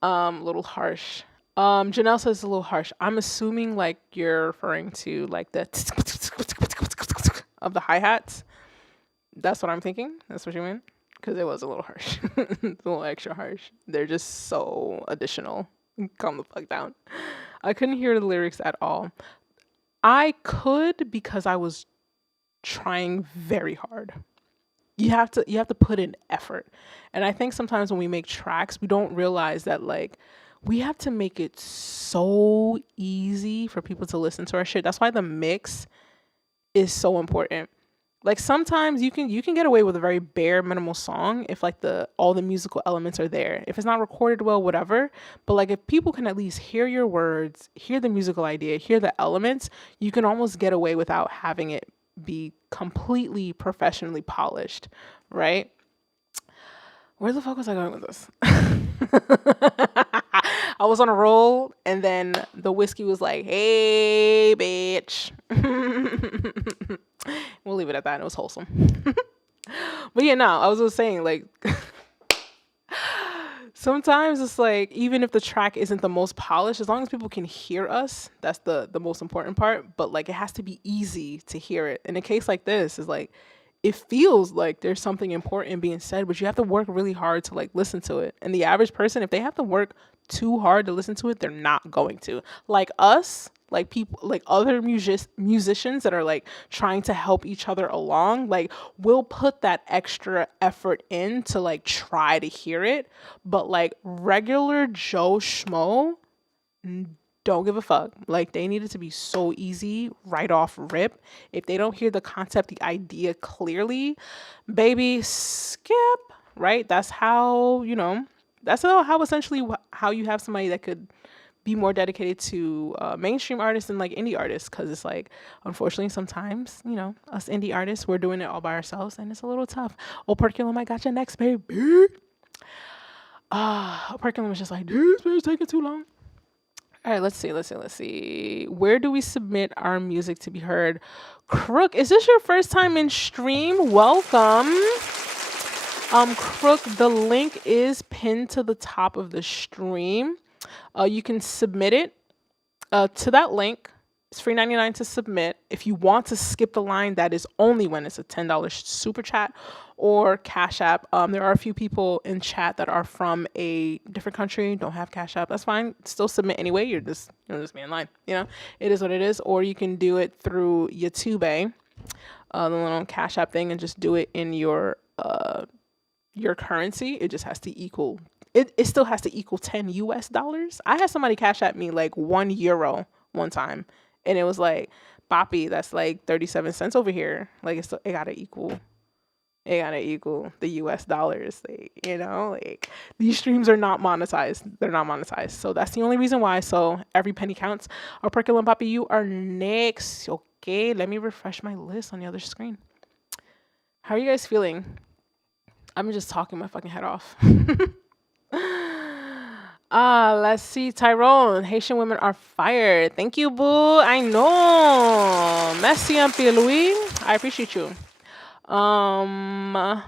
A little harsh. Janelle says it's a little harsh. I'm assuming like you're referring to like the of the hi-hats. That's what I'm thinking. That's what you mean? Because it was a little harsh. It's a little extra harsh. They're just so additional. Calm the fuck down. I couldn't hear the lyrics at all. I could because I was trying very hard. You have to put in effort. And I think sometimes when we make tracks, we don't realize that like we have to make it so easy for people to listen to our shit. That's why the mix is so important. Like sometimes you can get away with a very bare minimal song if like all the musical elements are there. If it's not recorded well, whatever. But like if people can at least hear your words, hear the musical idea, hear the elements, you can almost get away without having it be completely professionally polished, right? Where the fuck was I going with this? I was on a roll, and then the whiskey was like, hey, bitch. We'll leave it at that. It was wholesome. But yeah, no, I was just saying, like, sometimes it's like, even if the track isn't the most polished, as long as people can hear us, that's the most important part. But like, it has to be easy to hear it. In a case like this, is like, it feels like there's something important being said, but you have to work really hard to like listen to it. And the average person, if they have to work too hard to listen to it, they're not going to. Like us, like people, like other musicians that are like trying to help each other along, like we'll put that extra effort in to like try to hear it. But like regular Joe Schmo don't give a fuck. Like they need it to be so easy right off rip. If they don't hear the concept, the idea clearly, baby, skip, right? That's how, that's how essentially how you have somebody that could be more dedicated to mainstream artists and like indie artists. Cause it's like, unfortunately, sometimes, us indie artists, we're doing it all by ourselves and it's a little tough. Operculum, I got you next, baby. Operculum was just like, this is taking too long. All right, let's see. Where do we submit our music to be heard? Crook, is this your first time in stream? Welcome. Crook, the link is pinned to the top of the stream. You can submit it to that link. It's free 99 to submit. If you want to skip the line, that is only when it's a $10 super chat or Cash App. There are a few people in chat that are from a different country, don't have Cash App. That's fine. Still submit anyway. You're just be in line. It is what it is. Or you can do it through YouTube, the little Cash App thing, and just do it in your currency. It just has to equal. It still has to equal $10. I had somebody Cash App me like €1 one time. And it was like, Boppy, that's like 37 cents over here. Like it gotta equal the US dollars. Like these streams are not monetized. They're not monetized. So that's the only reason why. So every penny counts. Operculum Boppy, you are next. Okay, let me refresh my list on the other screen. How are you guys feeling? I'm just talking my fucking head off. Let's see. Tyrone, Haitian women are fired. Thank you, boo. I know. Merci un peu, Louis. I appreciate you. TRD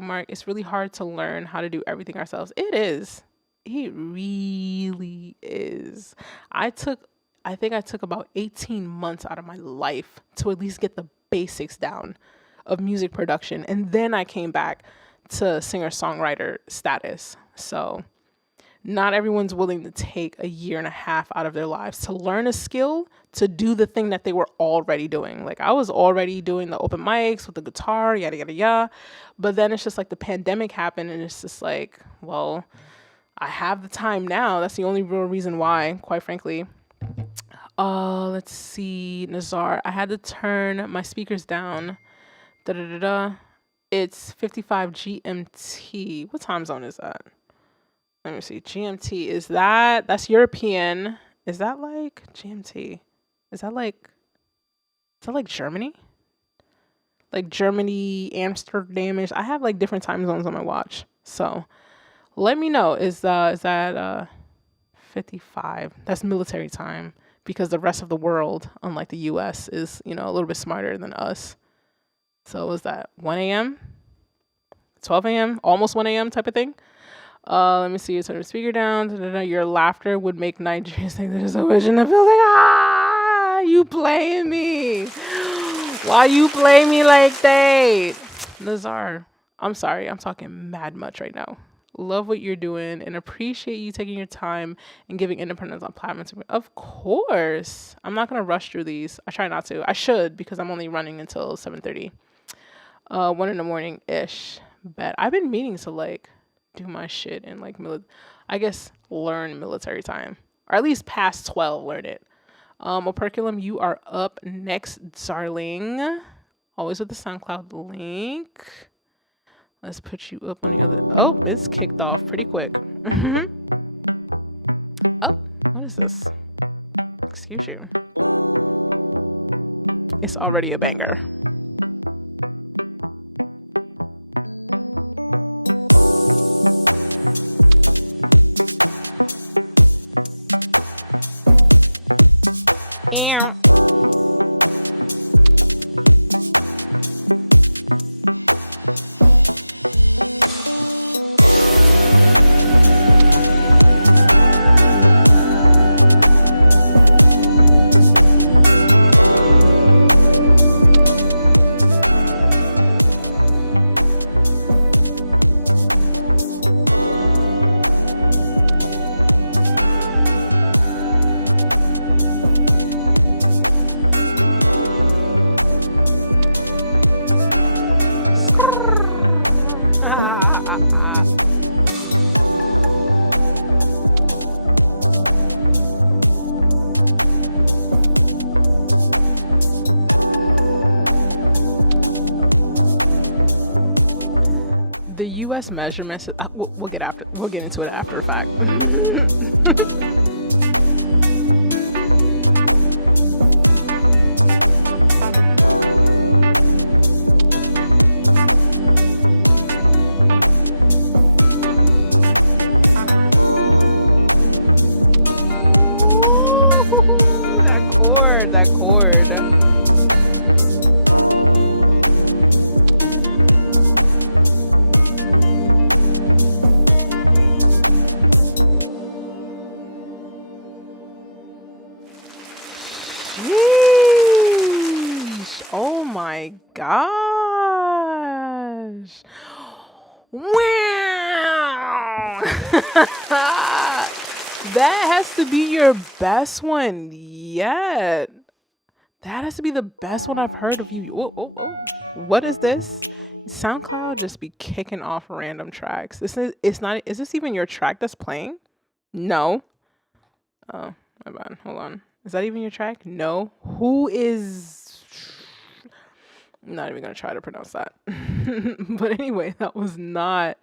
Mark, it's really hard to learn how to do everything ourselves. It is. It really is. I think I took about 18 months out of my life to at least get the basics down of music production. And then I came back to singer-songwriter status. So not everyone's willing to take a year and a half out of their lives to learn a skill, to do the thing that they were already doing. Like I was already doing the open mics with the guitar, yada, yada, yada. But then it's just like the pandemic happened and it's just like, well, I have the time now. That's the only real reason why, quite frankly. Let's see, Nazar. I had to turn my speakers down. It's 55 GMT. What time zone is that? Let me see. GMT, that's European. Is that like GMT? Is that like Germany? Like Germany, Amsterdam-ish. I have like different time zones on my watch. So let me know. Is that 55? That's military time because the rest of the world, unlike the US, is, a little bit smarter than us. So was that 1 a.m.? 12 a.m.? Almost 1 a.m. type of thing? Let me see. You turn the speaker down. Your laughter would make Nigerians think there's a witch in the building. You playing me? Why you play me like that? Nazar, I'm sorry. I'm talking mad much right now. Love what you're doing and appreciate you taking your time and giving independence on platforms. Of course. I'm not going to rush through these. I try not to. I should because I'm only running until 7:30. 1 in the morning-ish. Bet. I've been meaning to do my shit and learn military time. Or at least past 12, learn it. Operculum, you are up next, darling. Always with the SoundCloud link. Let's put you up on the other. Oh, it's kicked off pretty quick. Oh, what is this? Excuse you. It's already a banger. Ew. The U.S. measurements. We'll get into it after the fact. Ooh, that chord. Sheesh. Oh my gosh. Wow. That has to be your best one yet. That has to be the best one I've heard of you. Oh, oh, oh. What is this? SoundCloud just be kicking off random tracks. This is it's not is this even your track that's playing? No. Oh, my bad. Hold on. Is that even your track? No. Who is I'm not even gonna try to pronounce that. But anyway, that was not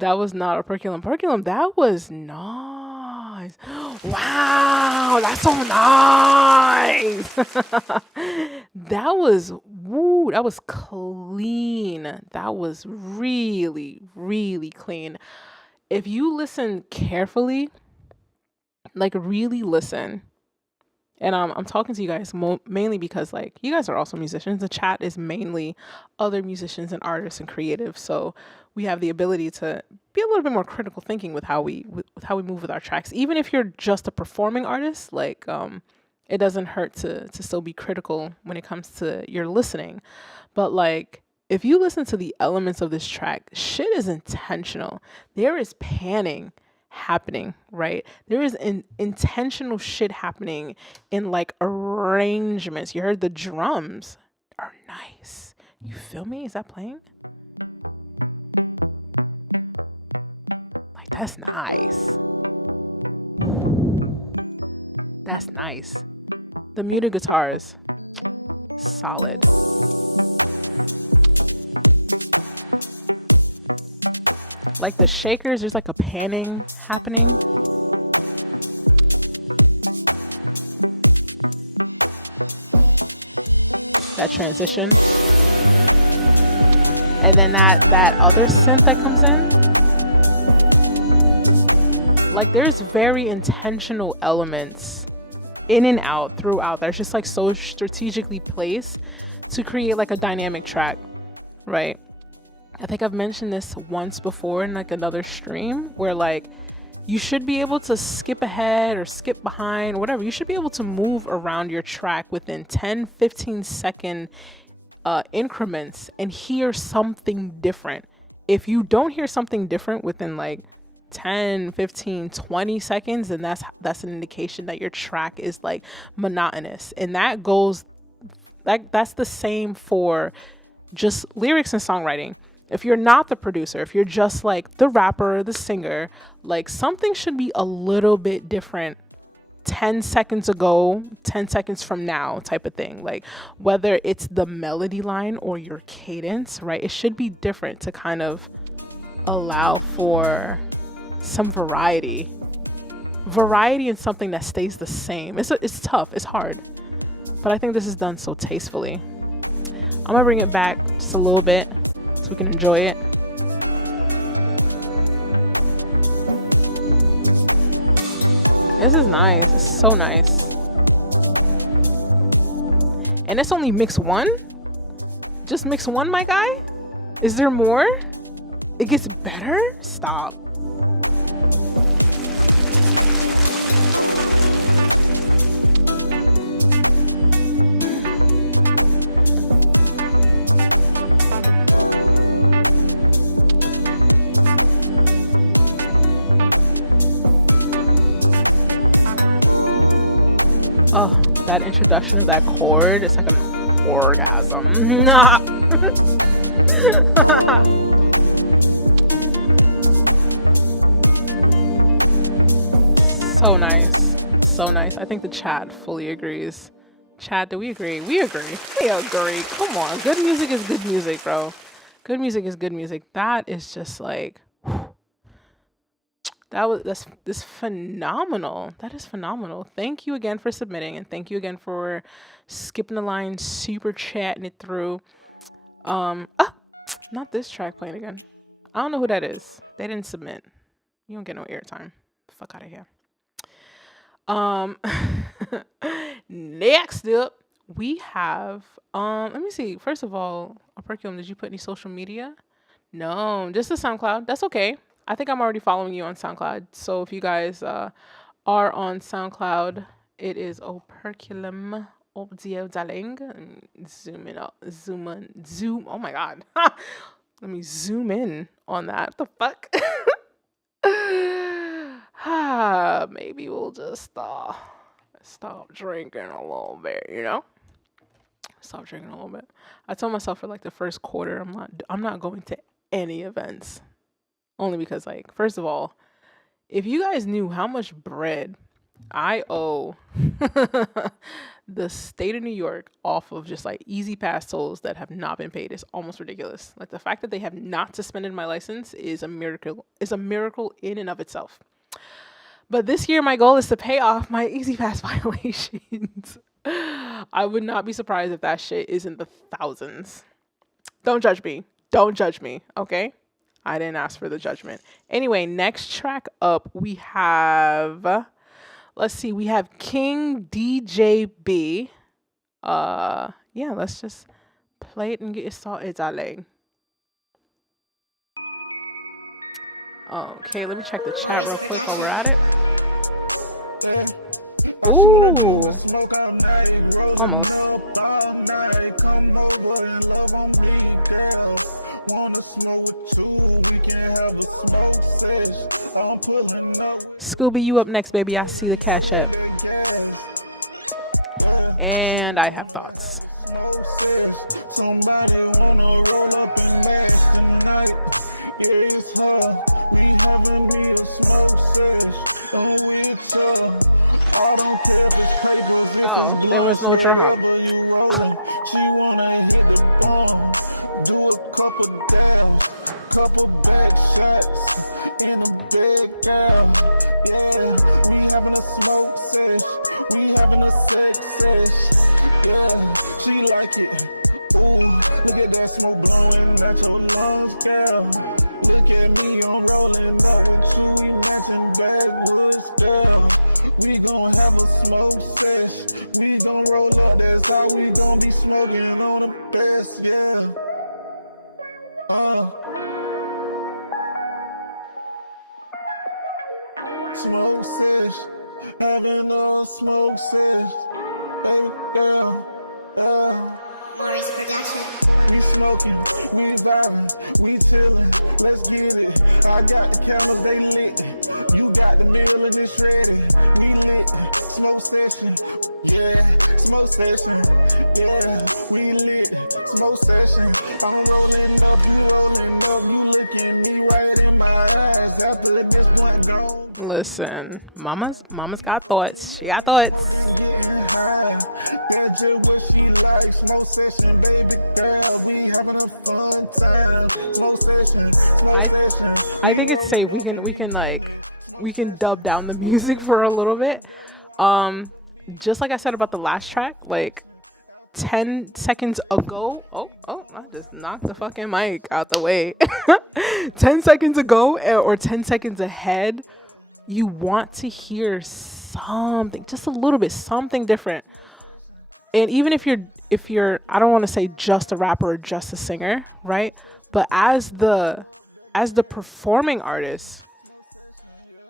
operculum. Operculum, that was nice. Wow, that's so nice. That was clean. That was really, really clean. If you listen carefully, like really listen, and I'm talking to you guys mainly because like you guys are also musicians. The chat is mainly other musicians and artists and creatives, so we have the ability to be a little bit more critical thinking with how we move with our tracks. Even if you're just a performing artist, like it doesn't hurt to still be critical when it comes to your listening. But like if you listen to the elements of this track, shit is intentional. There is panning happening, right? There is intentional shit happening in like arrangements. You heard the drums are nice. You feel me? Is that playing? Like that's nice. That's nice. The muted guitars, solid. Like the shakers, there's like a panning happening. That transition. And then that other synth that comes in. Like there's very intentional elements in and out throughout. That's just like so strategically placed to create like a dynamic track, right? I think I've mentioned this once before in like another stream where like you should be able to skip ahead or skip behind, whatever. You should be able to move around your track within 10, 15-second increments and hear something different. If you don't hear something different within like 10, 15, 20 seconds, then that's an indication that your track is like monotonous. And that's the same for just lyrics and songwriting. If you're not the producer, if you're just like the rapper, the singer, like something should be a little bit different 10 seconds ago, 10 seconds from now type of thing. Like whether it's the melody line or your cadence, right? It should be different to kind of allow for some variety. Variety in something that stays the same. It's tough, it's hard. But I think this is done so tastefully. I'm gonna bring it back just a little bit so we can enjoy it. This is nice. It's so nice. And it's only mix one? Just mix one, my guy? Is there more? It gets better? Stop. Oh, that introduction of that chord, it's like an orgasm. So nice. So nice. I think the chat fully agrees. Chat, do we agree? We agree. We agree. Come on. Good music is good music, bro. Good music is good music. That is just like that's phenomenal. That is phenomenal. Thank you again for submitting, and thank you again for skipping the line, super chatting it through. Not this track playing again. I don't know who that is. They didn't submit. You don't get no airtime. Fuck out of here. Next up, we have let me see. First of all, Operculum, did you put any social media? No, just the SoundCloud. That's okay. I think I'm already following you on SoundCloud. So if you guys are on SoundCloud It is operculum obdiodaling. Zoom in up, zoom in, zoom. Oh my god. Let me zoom in on that. What the fuck? Maybe we'll just stop drinking a little bit, you know? Stop drinking a little bit. I told myself for like the first quarter, I'm not going to any events. Only because, like, first of all, if you guys knew how much bread I owe the state of New York off of just like easy pass tolls that have not been paid, is almost ridiculous. Like the fact that they have not suspended my license is a miracle. Is a miracle in and of itself. But this year, my goal is to pay off my easy pass violations. I would not be surprised if that shit is in the thousands. Don't judge me. Don't judge me. Okay. I didn't ask for the judgment. Anyway, next track up, we have, let's see, we have King DJB. Yeah, let's just play it and get it started, darling. Okay, let me check the chat real quick while we're at it. Ooh, almost. Scooby, you up next, baby. I see the cash app. And I have thoughts. Oh, there was no drum. We gon' have a smoke sesh. We gon' roll up, that's why we gon' be smoking on the best, yeah. Smoke sesh. I've been on smoke sesh. Down, down. We smoking, we vibing, we chillin', let's get it. I got the Cabernet lit, you got the middle of this shredded. We lit, smoke session, yeah, smoke session, yeah, we lit, smoke session. I'm rolling up, you looking me right in my eyes. After this one gone. Listen, mama's got thoughts. She got thoughts. I think it's safe. We can dub down the music for a little bit. Just like I said about the last track, like 10 seconds ago. Oh, I just knocked the fucking mic out the way. 10 seconds ago or 10 seconds ahead, you want to hear something, just a little bit, something different. And even if you're I don't want to say just a rapper or just a singer, right? But as the performing artist,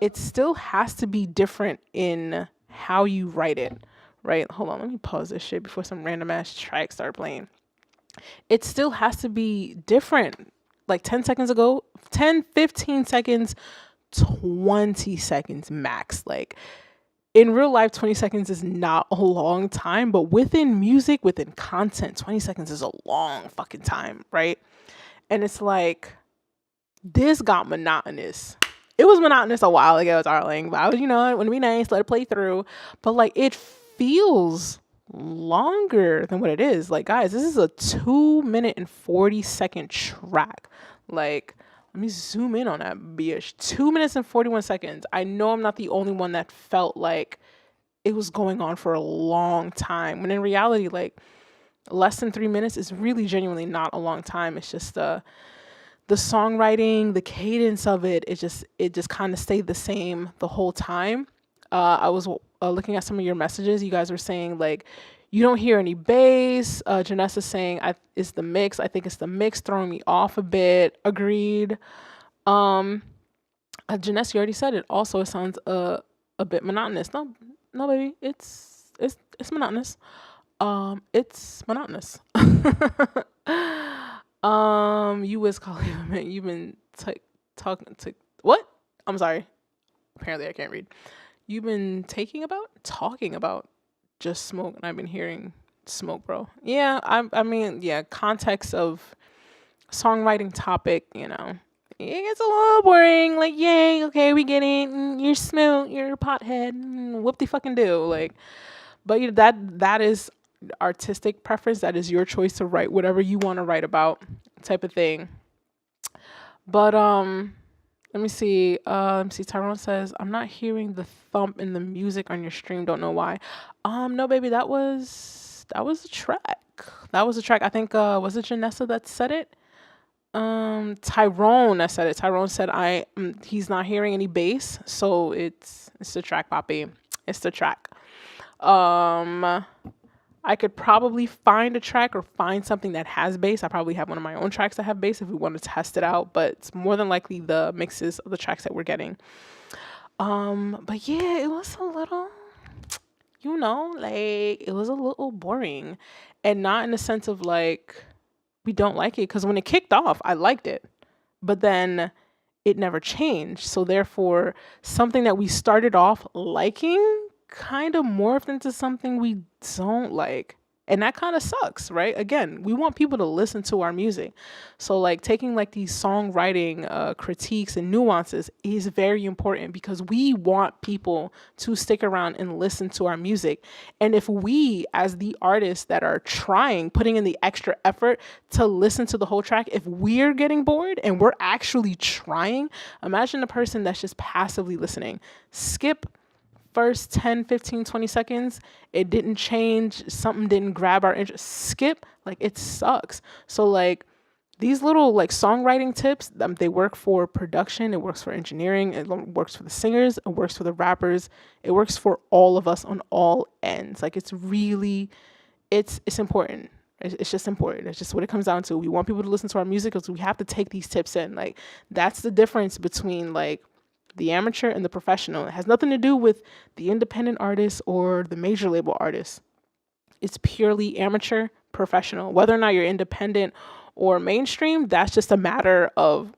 it still has to be different in how you write it, right? Hold on, let me pause this shit before some random ass tracks start playing. It still has to be different. Like 10 seconds ago, 10, 15 seconds, 20 seconds max. Like in real life, 20 seconds is not a long time, but within music, within content, 20 seconds is a long fucking time, right? And it's like, this got monotonous. It was monotonous a while ago, darling, but I was, it wouldn't be nice, let it play through. But like, it feels longer than what it is. Like, guys, this is a 2-minute and 40-second track. Like, let me zoom in on that bitch. 2 minutes and 41 seconds. I know I'm not the only one that felt like it was going on for a long time. When in reality, like, less than 3 minutes is really genuinely not a long time. It's just the songwriting, the cadence of it, it just kind of stayed the same the whole time. I was looking at some of your messages. You guys were saying, like, you don't hear any bass. Janessa's saying, it's the mix. I think it's the mix throwing me off a bit. Agreed. Janessa, you already said it. Also, it sounds a bit monotonous. No, no, baby, it's monotonous. It's monotonous. You was calling me. You've been talking to what? I'm sorry. Apparently, I can't read. You've been talking about just smoke, and I've been hearing smoke, bro. Yeah, I mean, yeah, context of songwriting topic, you know, it gets a little boring. Like, yay, okay, we get it. You're smoke, you're a pothead. Whoop de fucking do. Like, but you know, that is artistic preference. That is your choice to write whatever you want to write about, type of thing. But let me see. Tyrone says, I'm not hearing the thump in the music on your stream. Don't know why. No, baby, that was a track. That was a track. I think was it Janessa that said it? Tyrone that said it. Tyrone said he's not hearing any bass, so it's the track, Poppy. It's the track. I could probably find a track or find something that has bass. I probably have one of my own tracks that have bass if we want to test it out, but it's more than likely the mixes of the tracks that we're getting. But yeah, it was a little, you know, like it was a little boring, and not in the sense of like we don't like it, because when it kicked off, I liked it, but then it never changed. So therefore, something that we started off liking kind of morphed into something we don't like. And that kind of sucks, right? Again, we want people to listen to our music. So like taking like these songwriting critiques and nuances is very important, because we want people to stick around and listen to our music. And if we, as the artists that are putting in the extra effort to listen to the whole track, if we're getting bored and we're actually trying, imagine a person that's just passively listening. Skip first 10, 15, 20 seconds, it didn't change, something didn't grab our interest, skip, like it sucks. So like these little like songwriting tips, they work for production, it works for engineering, it works for the singers, it works for the rappers, it works for all of us on all ends. Like it's really, it's important. It's just important. It's just what it comes down to. We want people to listen to our music because we have to take these tips in. Like that's the difference between like the amateur and the professional. It has nothing to do with the independent artist or the major label artist. It's purely amateur, professional. Whether or not you're independent or mainstream, that's just a matter of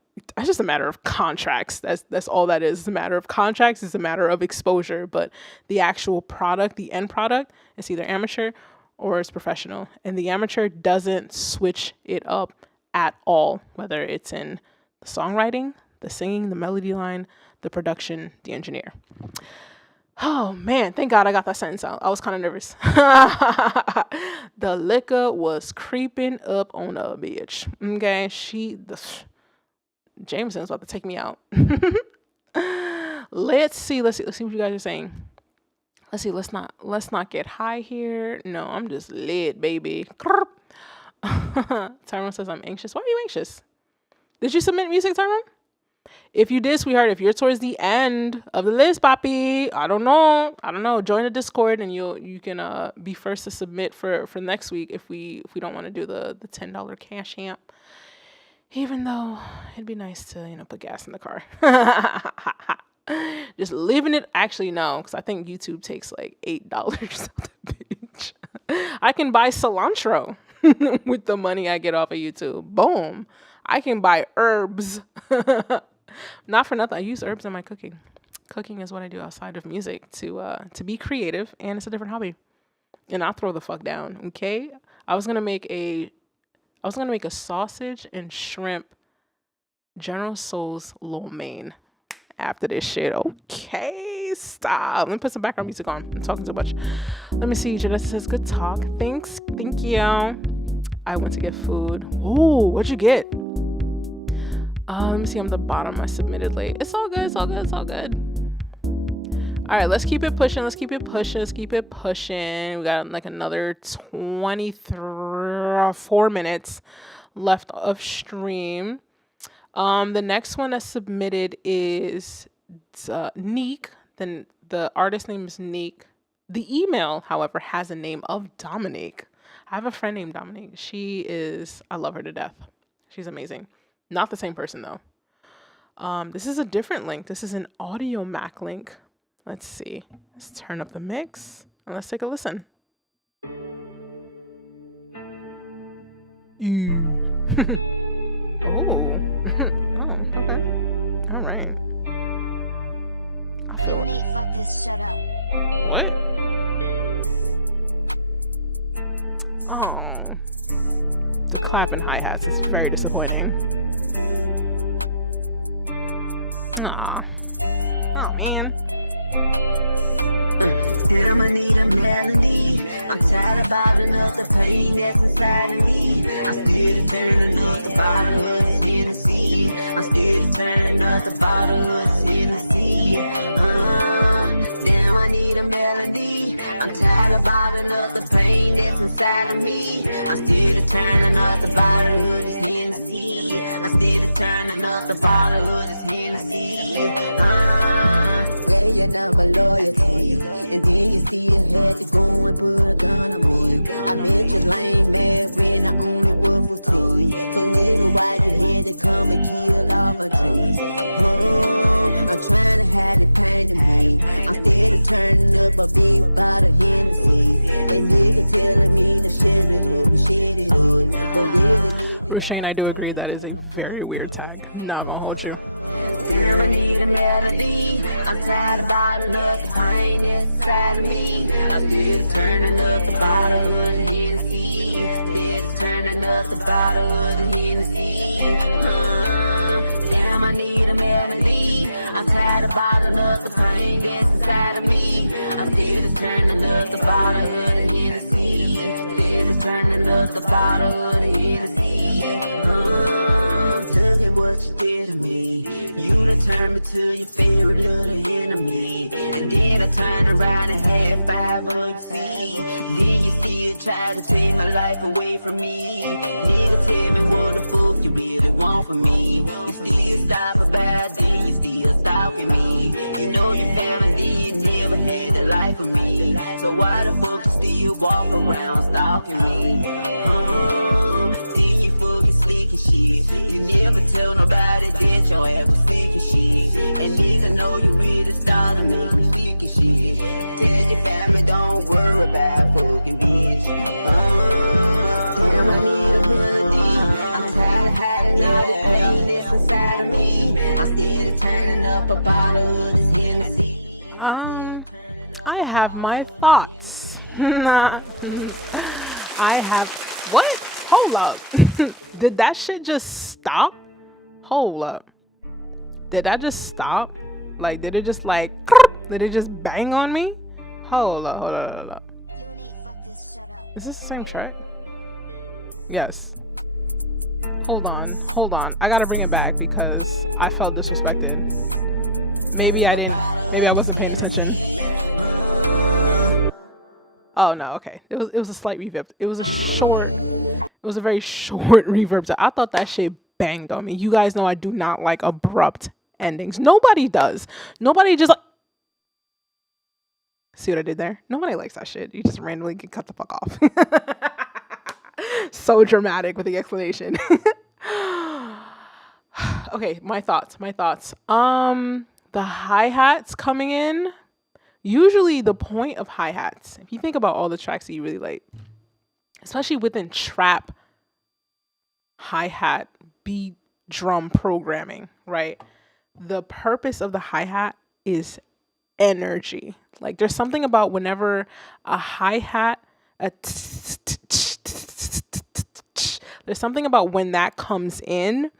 contracts. That's all that is. It's a matter of contracts. It's a matter of exposure. But the actual product, the end product, it's either amateur or it's professional. And the amateur doesn't switch it up at all, whether it's in the songwriting, the singing, the melody line, the production, the engineer. Oh man, thank God I got that sentence out. I was kind of nervous. The liquor was creeping up on a bitch. Okay, Jameson's about to take me out. Let's see what you guys are saying. Let's see, let's not get high here. No, I'm just lit, baby. Tyrone says I'm anxious. Why are you anxious? Did you submit music, Tyrone? If you did, sweetheart, if you're towards the end of the list, papi, I don't know. Join the Discord and you can be first to submit for next week if we don't want to do the $10 cash amp. Even though it'd be nice to, put gas in the car. Just leaving it. Actually, no, because I think YouTube takes like $8 off the page. I can buy cilantro with the money I get off of YouTube. Boom. I can buy herbs. Not for nothing. I use herbs in my cooking. Cooking is what I do outside of music to be creative, and it's a different hobby. And I'll throw the fuck down. Okay. I was gonna make a sausage and shrimp General Tso's lo mein after this shit. Okay, stop. Let me put some background music on. I'm talking too much. Let me see. Janessa says good talk. Thanks. Thank you. I went to get food. Ooh, what'd you get? Let me see. I'm the bottom. I submitted late. It's all good. All right, let's keep it pushing. We got like another 24 minutes left of stream. The next one that's submitted is Neek. Then the artist name is Neek. The email, however, has a name of Dominique. I have a friend named Dominique. I love her to death. She's amazing. Not the same person though. This is a different link. This is an Audio Mac link. Let's see. Let's turn up the mix and let's take a listen. Oh. Oh, okay. All right. I feel like. What? Oh. The clapping hi-hats is very disappointing. Aw. Oh, man. I'm tired about it, the pain that's inside of me. I'm scared to turn another bottle of Hennessy. I'm scared to turn another bottle of Hennessy. Damn, I need a melody. I'm tired about it, the pain that's inside of me. I'm scared to turn another bottle of Hennessy. I'm scared to turn another bottle of Hennessy. Rushane, I do agree that is a very weird tag. Not gonna hold you. I'm tired about the pain inside me. I'm still turning up the bottle of Hennessy. Turning up the bottle of Hennessy. Damn, I need a melody. I'm tired about the pain inside of me. I'm still turning up the bottle of Hennessy. Still turning up the bottle of Hennessy. Tell me what you did to me. You turn me to your favorite enemy. And then I turn around and had 500 feet. Then you still trying to take my life away from me. Tell me what the fuck you really want from me. You still stop about things, you still stalking me. You know you're talented, you never made a life for me. So why the fuck you still walk around stalking me? See you fucking sneaky shit. You never tell nobody that you have to sneaky shit. And then I know you really started doing sneaky shit. Tell your family don't worry about who you is. I'm trying to hide it, not the pain that's inside me. I'm still turning up a bottle of Hennessy. I have my thoughts. I have what? Hold up. Did that shit just stop? Hold up. Did that just stop? Like, did it just like, did it just bang on me? Hold up. Is this the same track? Yes. Hold on. I gotta bring it back because I felt disrespected. Maybe I wasn't paying attention. Oh no, okay. It was a slight reverb. It was a very short reverb. I thought that shit banged on me. You guys know I do not like abrupt endings. Nobody does. Nobody just like, see what I did there? Nobody likes that shit. You just randomly get cut the fuck off. So dramatic with the explanation. Okay, my thoughts. The hi-hats coming in. Usually the point of hi-hats, if you think about all the tracks that you really like, especially within trap hi-hat beat drum programming, right? The purpose of the hi-hat is energy. Like there's something about whenever a hi-hat, there's something about when that comes in,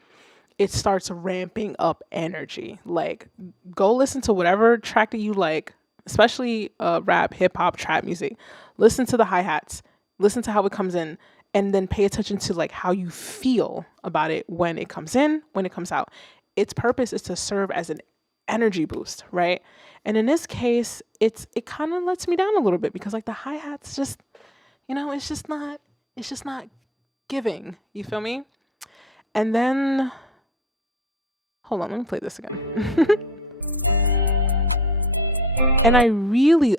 it starts ramping up energy. Like go listen to whatever track that you like, especially rap, hip hop, trap music. Listen to the hi-hats, listen to how it comes in, and then pay attention to like how you feel about it when it comes in, when it comes out. Its purpose is to serve as an energy boost, right? And in this case, it kind of lets me down a little bit because like the hi-hats just, it's just not giving. You feel me? And then, hold on, let me play this again. And I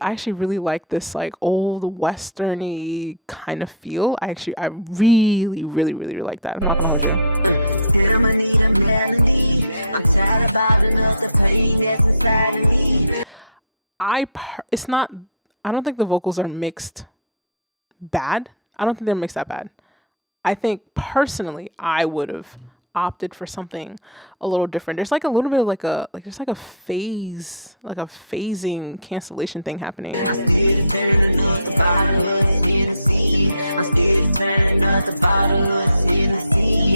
actually really like this like old westerny kind of feel. I really like that. I'm not gonna hold you. It's not. I don't think the vocals are mixed bad. I don't think they're mixed that bad. I think personally, I would have opted for something a little different. There's like a little bit of there's like a phase, like a phasing cancellation thing happening.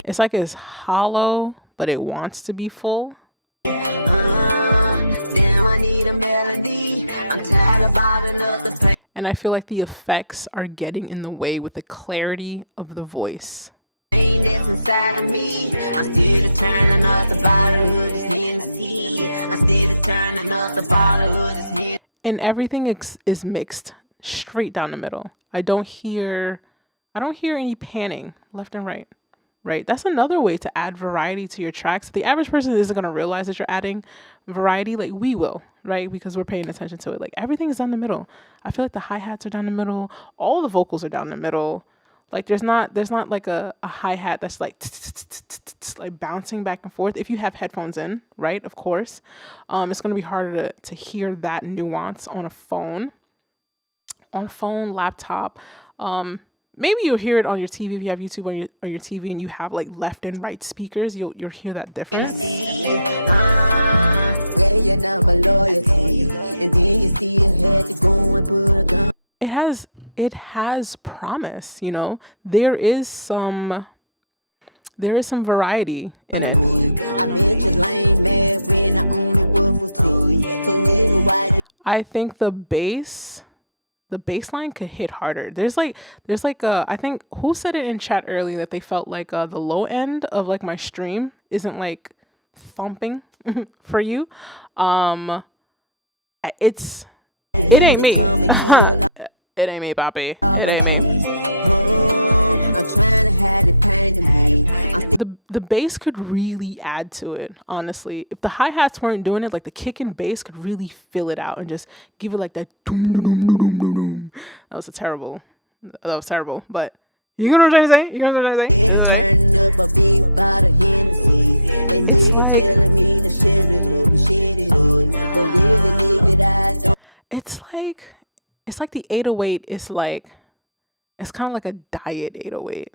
It's like it's hollow, but it wants to be full. And I feel like the effects are getting in the way with the clarity of the voice. And everything is mixed straight down the middle. I don't hear any panning left and right. Right? That's another way to add variety to your tracks. The average person isn't going to realize that you're adding variety. Like we will, right? Because we're paying attention to it. Like everything is down the middle. I feel like the hi-hats are down the middle. All the vocals are down the middle. Like there's not like a hi-hat that's like like bouncing back and forth. If you have headphones in, right? Of course. It's going to be harder to hear that nuance on a phone, laptop. Maybe you'll hear it on your TV if you have YouTube on your TV and you have like left and right speakers. You'll hear that difference. It has promise, you know. There is some variety in it. I think the bass line could hit harder. There's like I think who said it in chat earlier that they felt like the low end of like my stream isn't like thumping for you. It ain't me. It ain't me, Poppy. It ain't me. The bass could really add to it, honestly. If the hi-hats weren't doing it, like the kick and bass could really fill it out and just give it like that doom doom doom doom doom doom. That was terrible, but you know what I'm trying to say? It's like the 808 is like, it's kind of like a diet 808.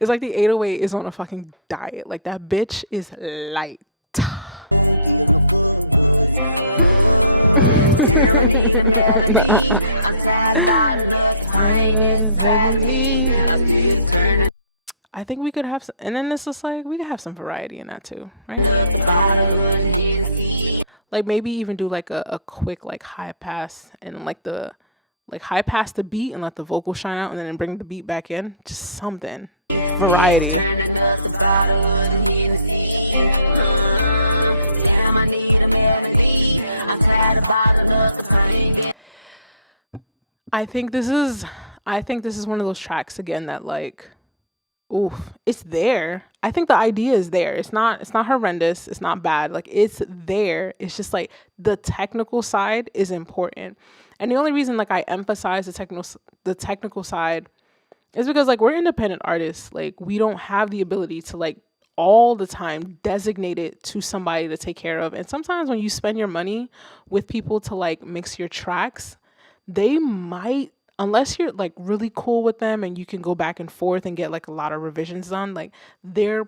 It's like the 808 is on a fucking diet. Like that bitch is light. I think we could have some, and then it's just like we could have some variety in that too, right? Like maybe even do like a quick like high pass and like high pass the beat and let the vocal shine out and then bring the beat back in. Just something. Variety. I think this is one of those tracks again that like, oof, it's there. I think the idea is there. It's not horrendous. It's not bad. Like it's there. It's just like the technical side is important. And the only reason like I emphasize the technical side is because like we're independent artists. Like we don't have the ability to like all the time designate it to somebody to take care of. And sometimes when you spend your money with people to like mix your tracks, they might, unless you're like really cool with them and you can go back and forth and get like a lot of revisions done, like they're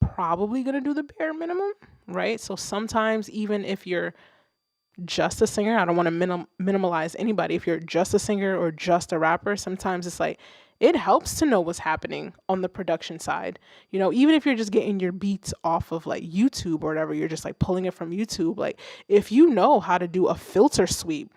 probably going to do the bare minimum, right? So sometimes even if you're just a singer, I don't want to minimalize anybody. If you're just a singer or just a rapper, sometimes it's like it helps to know what's happening on the production side. You know, even if you're just getting your beats off of like YouTube or whatever, you're just like pulling it from YouTube. Like if you know how to do a filter sweep,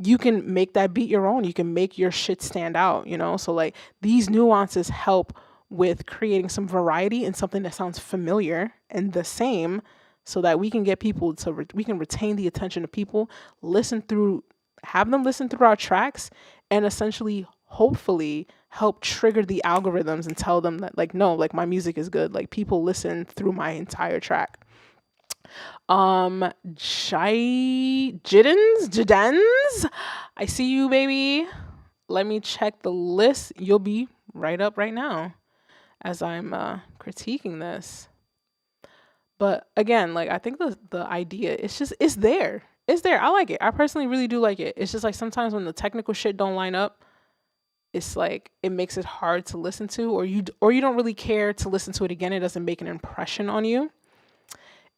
you can make that beat your own. You can make your shit stand out, you know? So like these nuances help with creating some variety and something that sounds familiar and the same, so that we can get people to, we can retain the attention of people, have them listen through our tracks, and essentially, hopefully, help trigger the algorithms and tell them that, like, no, like, my music is good. Like, people listen through my entire track. Jiddens, I see you, baby. Let me check the list. You'll be right up right now as I'm critiquing this. But again, like I think the idea it's there. It's there. I like it. I personally really do like it. It's just like sometimes when the technical shit don't line up, it's like it makes it hard to listen to, or you don't really care to listen to it again. It doesn't make an impression on you.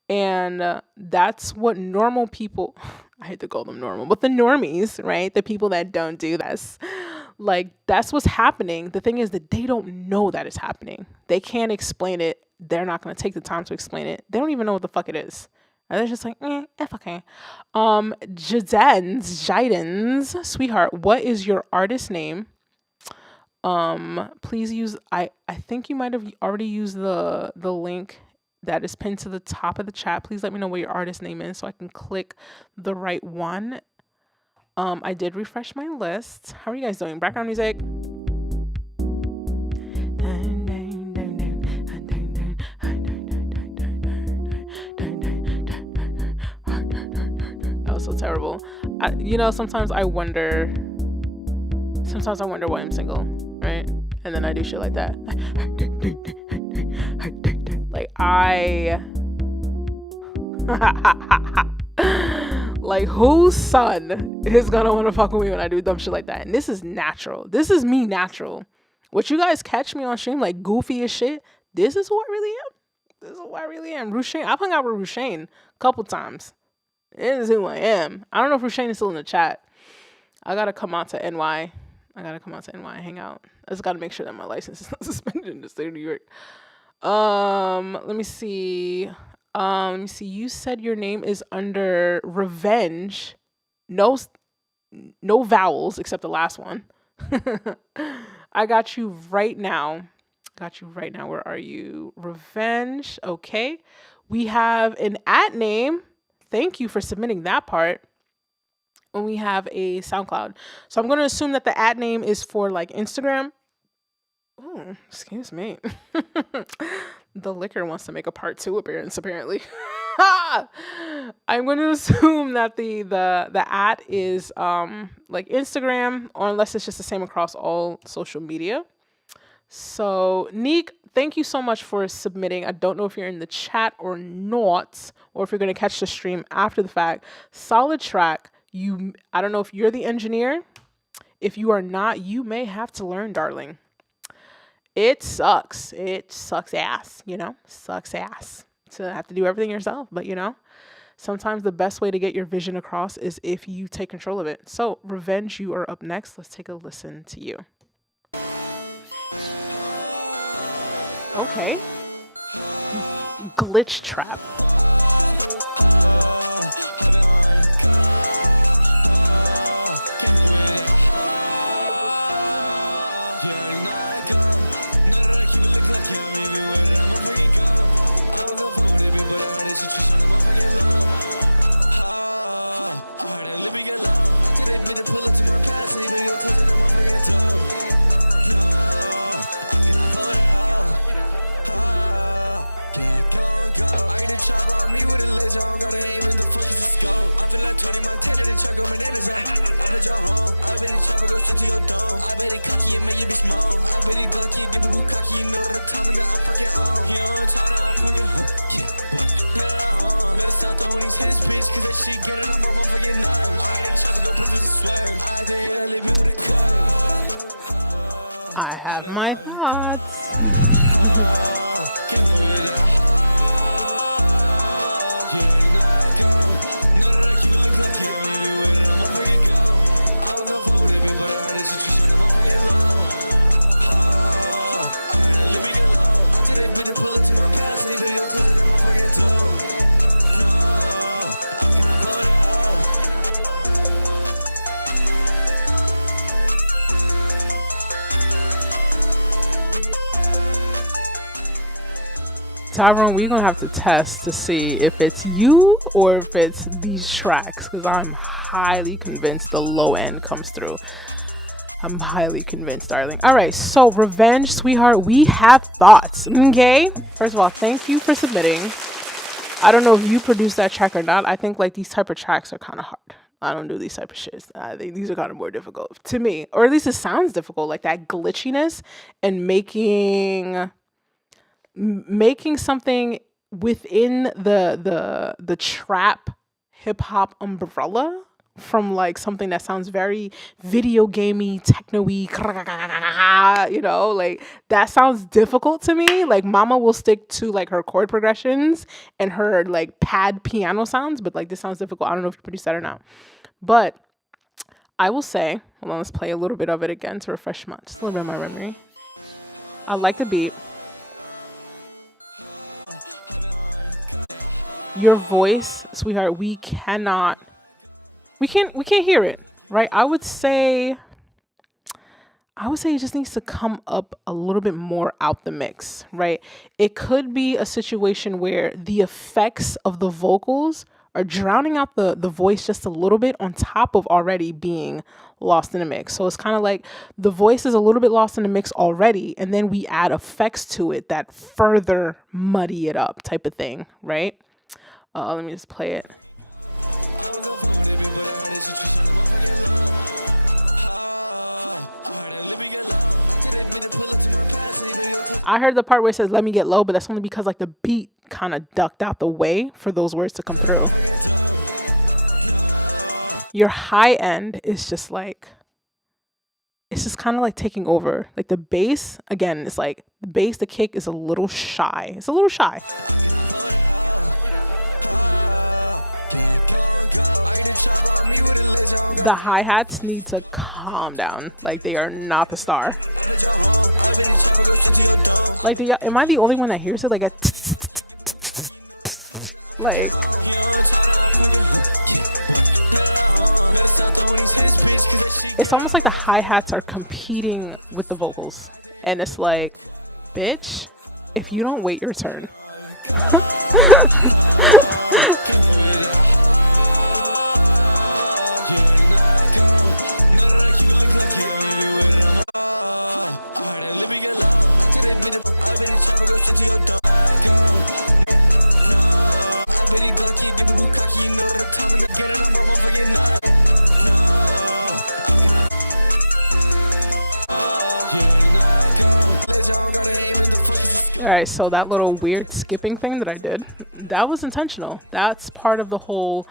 And that's what normal people, I hate to call them normal, but the normies, right? The people that don't do this, like that's what's happening. The thing is that they don't know that it's happening. They can't explain it. They're not going to take the time to explain it. They don't even know what the fuck it is. And they're just like, F okay. Jidens, sweetheart, what is your artist name? Please use, I think you might have already used the link that is pinned to the top of the chat. Please let me know what your artist name is so I can click the right one. I did refresh my list. How are you guys doing? Background music. That was so terrible. Sometimes I wonder why I'm single, right? And then I do shit like that. Like whose son is gonna want to fuck with me when I do dumb shit like that? And this is natural. This is me natural. What you guys catch me on stream like goofy as shit, this is who I really am. This is who I really am. Rushane, I've hung out with Rushane a couple times. It is who I am. I don't know if Rushane is still in the chat. I gotta come out to NY. Hang out. I just gotta make sure that my license is not suspended in the state of New York. Let me see. You said your name is under Revenge. No vowels except the last one. I got you right now. Where are you? Revenge. Okay. We have an @name. Thank you for submitting that part. And we have a SoundCloud. So I'm going to assume that the @name is for like Instagram. Oh, excuse me. The liquor wants to make a part 2 appearance, apparently. I'm going to assume that the @ is like Instagram, or unless it's just the same across all social media. So Neek, thank you so much for submitting. I don't know if you're in the chat or not, or if you're going to catch the stream after the fact. Solid track. I don't know if you're the engineer. If you are not, you may have to learn, darling. It sucks. It sucks ass, sucks ass to have to do everything yourself. But, sometimes the best way to get your vision across is if you take control of it. So, Revenge, you are up next. Let's take a listen to you. Okay. Glitch Trap. I have my thoughts. Tyrone, we're going to have to test to see if it's you or if it's these tracks, because I'm highly convinced the low end comes through. I'm highly convinced, darling. All right, so Revenge, sweetheart, we have thoughts, okay? First of all, thank you for submitting. I don't know if you produced that track or not. I think like these type of tracks are kind of hard. I don't do these type of shits. I think these are kind of more difficult to me, or at least it sounds difficult, like that glitchiness and making something within the trap hip hop umbrella from like something that sounds very video gamey, techno-y, like that sounds difficult to me. Like Mama will stick to like her chord progressions and her like pad piano sounds, but like this sounds difficult. I don't know if you produced that or not. But I will say, hold on, let's play a little bit of it again to refresh just a little bit of my memory. I like the beat. Your voice, sweetheart, we can't hear it, right? I would say it just needs to come up a little bit more out the mix, right? It could be a situation where the effects of the vocals are drowning out the voice just a little bit on top of already being lost in the mix. So it's kind of like the voice is a little bit lost in the mix already, and then we add effects to it that further muddy it up type of thing, right? Let me just play it. I heard the part where it says, let me get low, but that's only because like the beat kind of ducked out the way for those words to come through. Your high end is just like, it's just kind of like taking over. Like the bass, again, it's like the bass, the kick is a little shy. It's a little shy. The hi-hats need to calm down. Like they are not the star. Like, am I the only one that hears it? Like a like. It's almost like the hi-hats are competing with the vocals. And it's like, bitch, if you don't wait your turn. All right, so that little weird skipping thing that I did, that was intentional. That's part of the whole,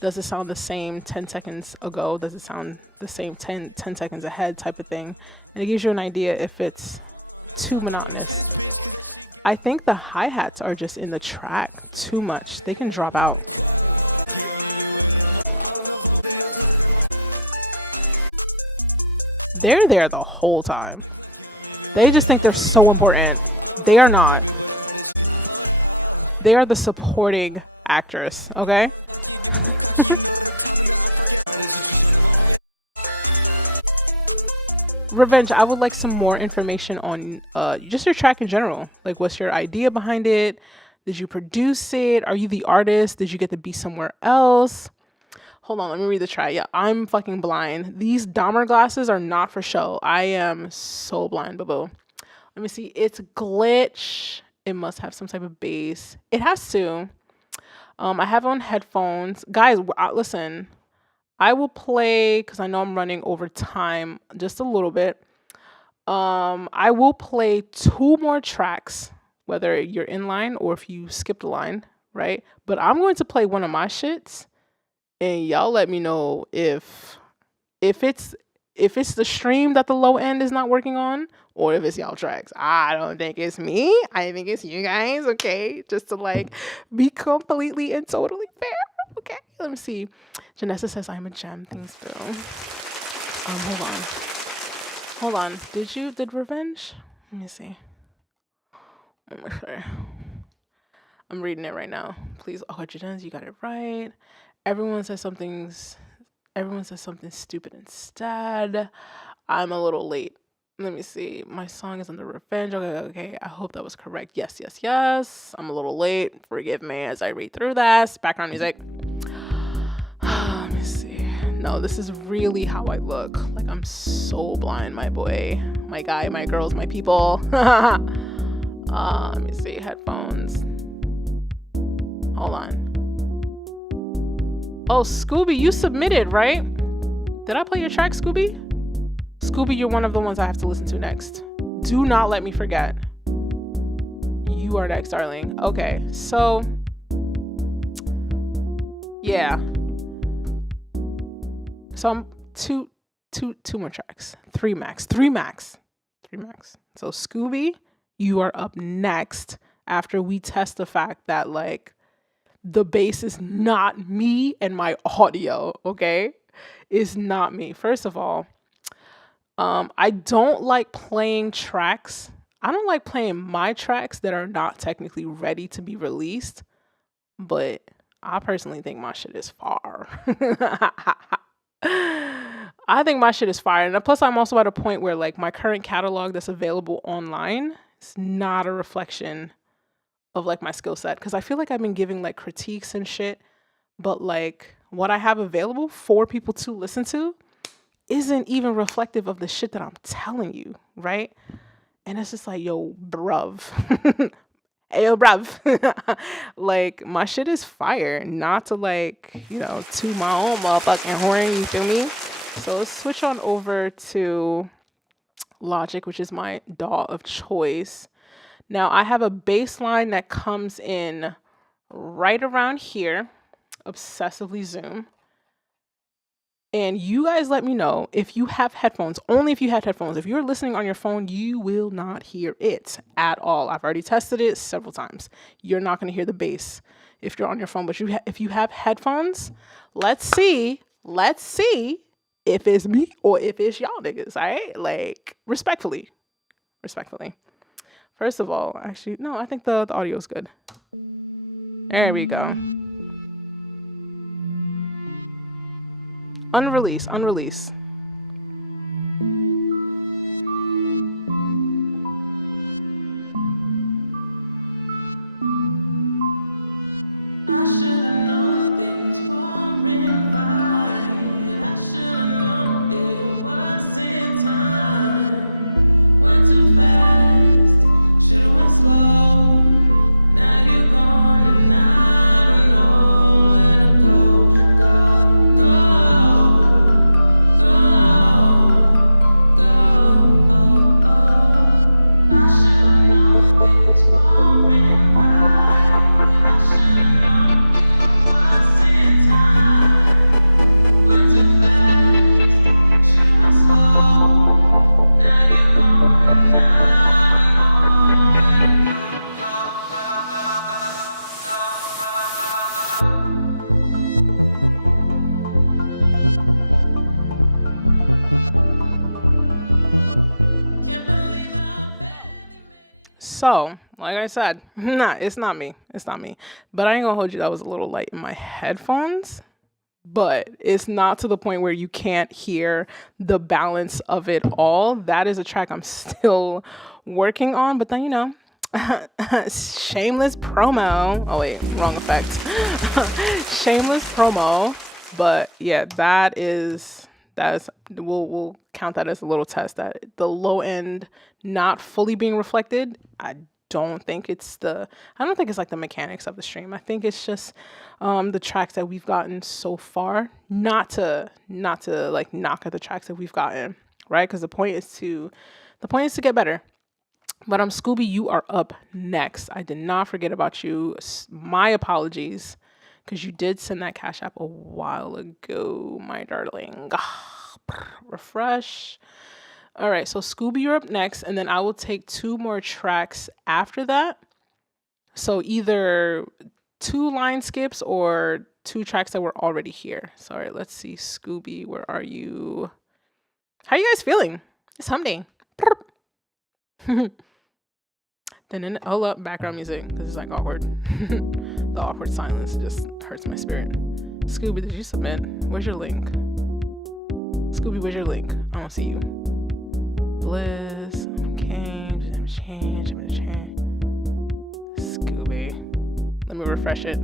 does it sound the same 10 seconds ago? Does it sound the same 10 seconds ahead type of thing? And it gives you an idea if it's too monotonous. I think the hi-hats are just in the track too much. They can drop out. They're there the whole time. They just think they're so important. They are not. They are the supporting actress, okay? Revenge, I would like some more information on just your track in general. Like, what's your idea behind it? Did you produce it? Are you the artist? Did you get to be somewhere else? Hold on, let me read the track. Yeah, I'm fucking blind. These Dahmer glasses are not for show. I am so blind, boo-boo. Let me see. It's glitch. It must have some type of bass. It has to. I have on headphones. Guys, listen. I will play, because I know I'm running over time just a little bit. I will play 2 more tracks, whether you're in line or if you skipped a line, right? But I'm going to play one of my shits, and y'all let me know if it's the stream that the low end is not working on, or if it's y'all tracks. I don't think it's me. I think it's you guys, okay? Just to like be completely and totally fair, okay? Let me see. Janessa says I'm a gem. Thanks, Bill. Hold on. Did Revenge? Let me see. I'm reading it right now. Please, Janessa, you got it right. Everyone says something stupid instead. I'm a little late. Let me see. My song is under Revenge. Okay. I hope that was correct. Yes. I'm a little late. Forgive me as I read through that. Background music. Let me see. No, this is really how I look. Like, I'm so blind, my boy. My guy, my girls, my people. Let me see. Headphones. Hold on. Oh, Scooby, you submitted, right? Did I play your track, Scooby? Scooby, you're one of the ones I have to listen to next. Do not let me forget. You You are next, darling. Okay, so yeah. So I'm two more tracks. Three max. So Scooby, you are up next after we test the fact that like the bass is not me and my audio, okay? Is not me. First of all, I don't like playing tracks. I don't like playing my tracks that are not technically ready to be released, but I personally think my shit is fire. I think my shit is fire. And plus, I'm also at a point where like my current catalog that's available online is not a reflection of like my skill set. Because I feel like I've been giving like critiques and shit, but like what I have available for people to listen to isn't even reflective of the shit that I'm telling you, right? And it's just like, yo, bruv. Hey, yo, bruv. Like, my shit is fire. Not to, like, you know, toot my own motherfucking horn, you feel me? So let's switch on over to Logic, which is my DAW of choice. Now, I have a bass line that comes in right around here. Obsessively zoom. And you guys let me know if you have headphones. Only if you have headphones. If you're listening on your phone, you will not hear it at all. I've already tested it several times. You're not going to hear the bass if you're on your phone. But if you have headphones, let's see if it's me or if it's y'all niggas, all right? Like, respectfully. First of all, actually, no, I think the audio is good. There we go. Unrelease. So, like I said, it's not me. But I ain't gonna hold you, that was a little light in my headphones. But it's not to the point where you can't hear the balance of it all. That is a track I'm still working on. But then, you know, shameless promo. Oh, wait, wrong effect. Shameless promo. But yeah, that is we'll count that as a little test. That the low end not fully being reflected. I don't think it's like the mechanics of the stream. I think it's just the tracks that we've gotten so far. Not to like knock at the tracks that we've gotten, right? Because the point is to get better. But Scooby, you are up next. I did not forget about you. My apologies, because you did send that Cash App a while ago, my darling. Refresh. All right, so Scooby, you're up next, and then I will take 2 more tracks after that. So either 2 line skips or 2 tracks that were already here. So, all right, let's see. Scooby, where are you? How are you guys feeling? It's hump day. Then hold up, background music, because it's like awkward. The awkward silence just hurts my spirit. Scooby, did you submit? Where's your link? Scooby, where's your link? I don't see you. Bliss. Okay. Change. Scooby. Let me refresh it.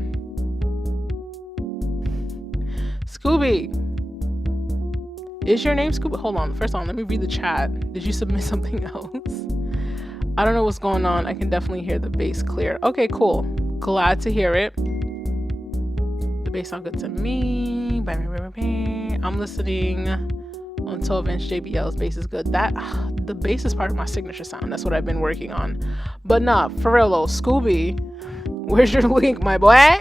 Scooby. Is your name Scooby? Hold on. First on, let me read the chat. Did you submit something else? I don't know what's going on. I can definitely hear the bass clear. Okay, cool. Glad to hear it. The bass sound good to me. I'm listening on 12-inch JBL's bass is good. the bass is part of my signature sound. That's what I've been working on. But nah, for real though, Scooby, where's your link, my boy?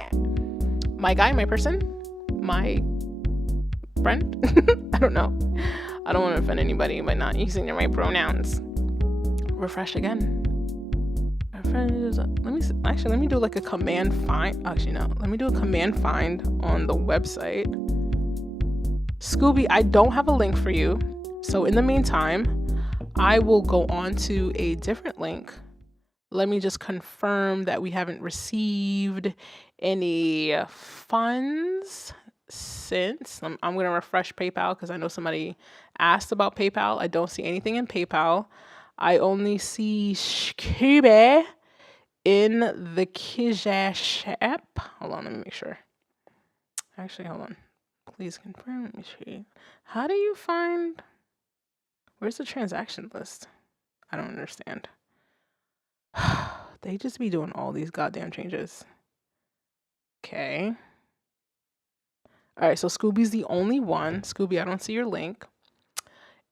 My guy, my person, my friend? I don't know. I don't want to offend anybody by not using the right pronouns. Refresh again. Let me do like a command find. Actually, no. Let me do a command find on the website. Scooby, I don't have a link for you. So in the meantime, I will go on to a different link. Let me just confirm that we haven't received any funds since. I'm going to refresh PayPal because I know somebody asked about PayPal. I don't see anything in PayPal. I only see Scooby in the Cash app. Hold on, let me make sure. Actually, hold on. Please confirm. Let me see. How do you find... Where's the transaction list? I don't understand. They just be doing all these goddamn changes. Okay. All right, so Scooby's the only one. Scooby, I don't see your link.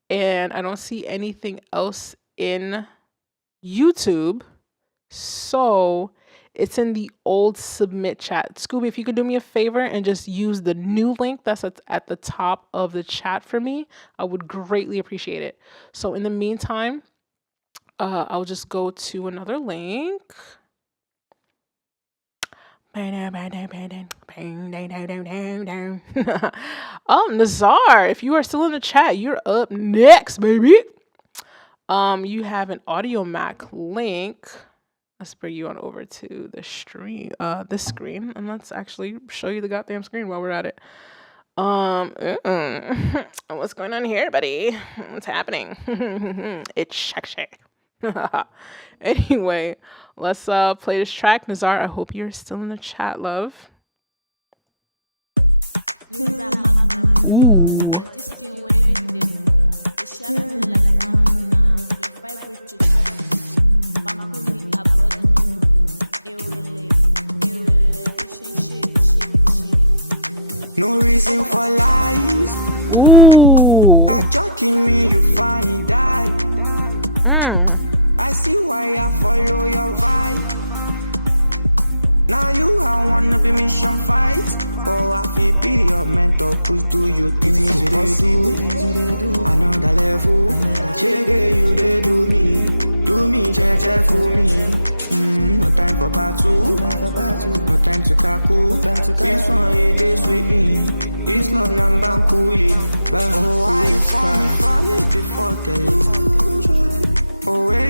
And I don't see anything else in YouTube. So it's in the old submit chat. Scooby, if you could do me a favor and just use the new link that's at the top of the chat for me, I would greatly appreciate it. So in the meantime, I'll just go to another link. Oh, Nazar, if you are still in the chat, you're up next, baby. You have an Audio Mac link. Let's bring you on over to the stream, this screen, and let's actually show you the goddamn screen while we're at it. What's going on here, buddy? What's happening? It's sexy. Anyway, let's play this track. Nazar, I hope you're still in the chat, love. Ooh. Ooh.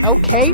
Okay.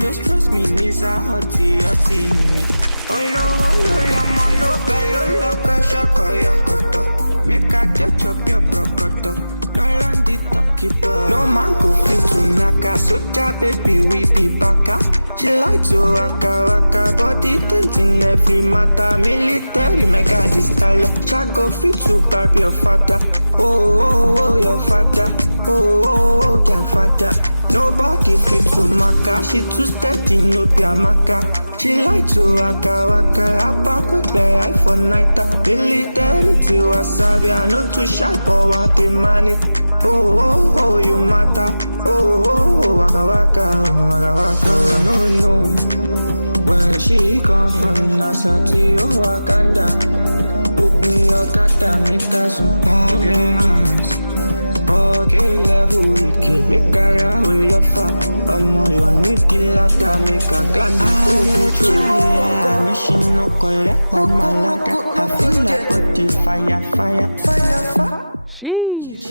Sheesh.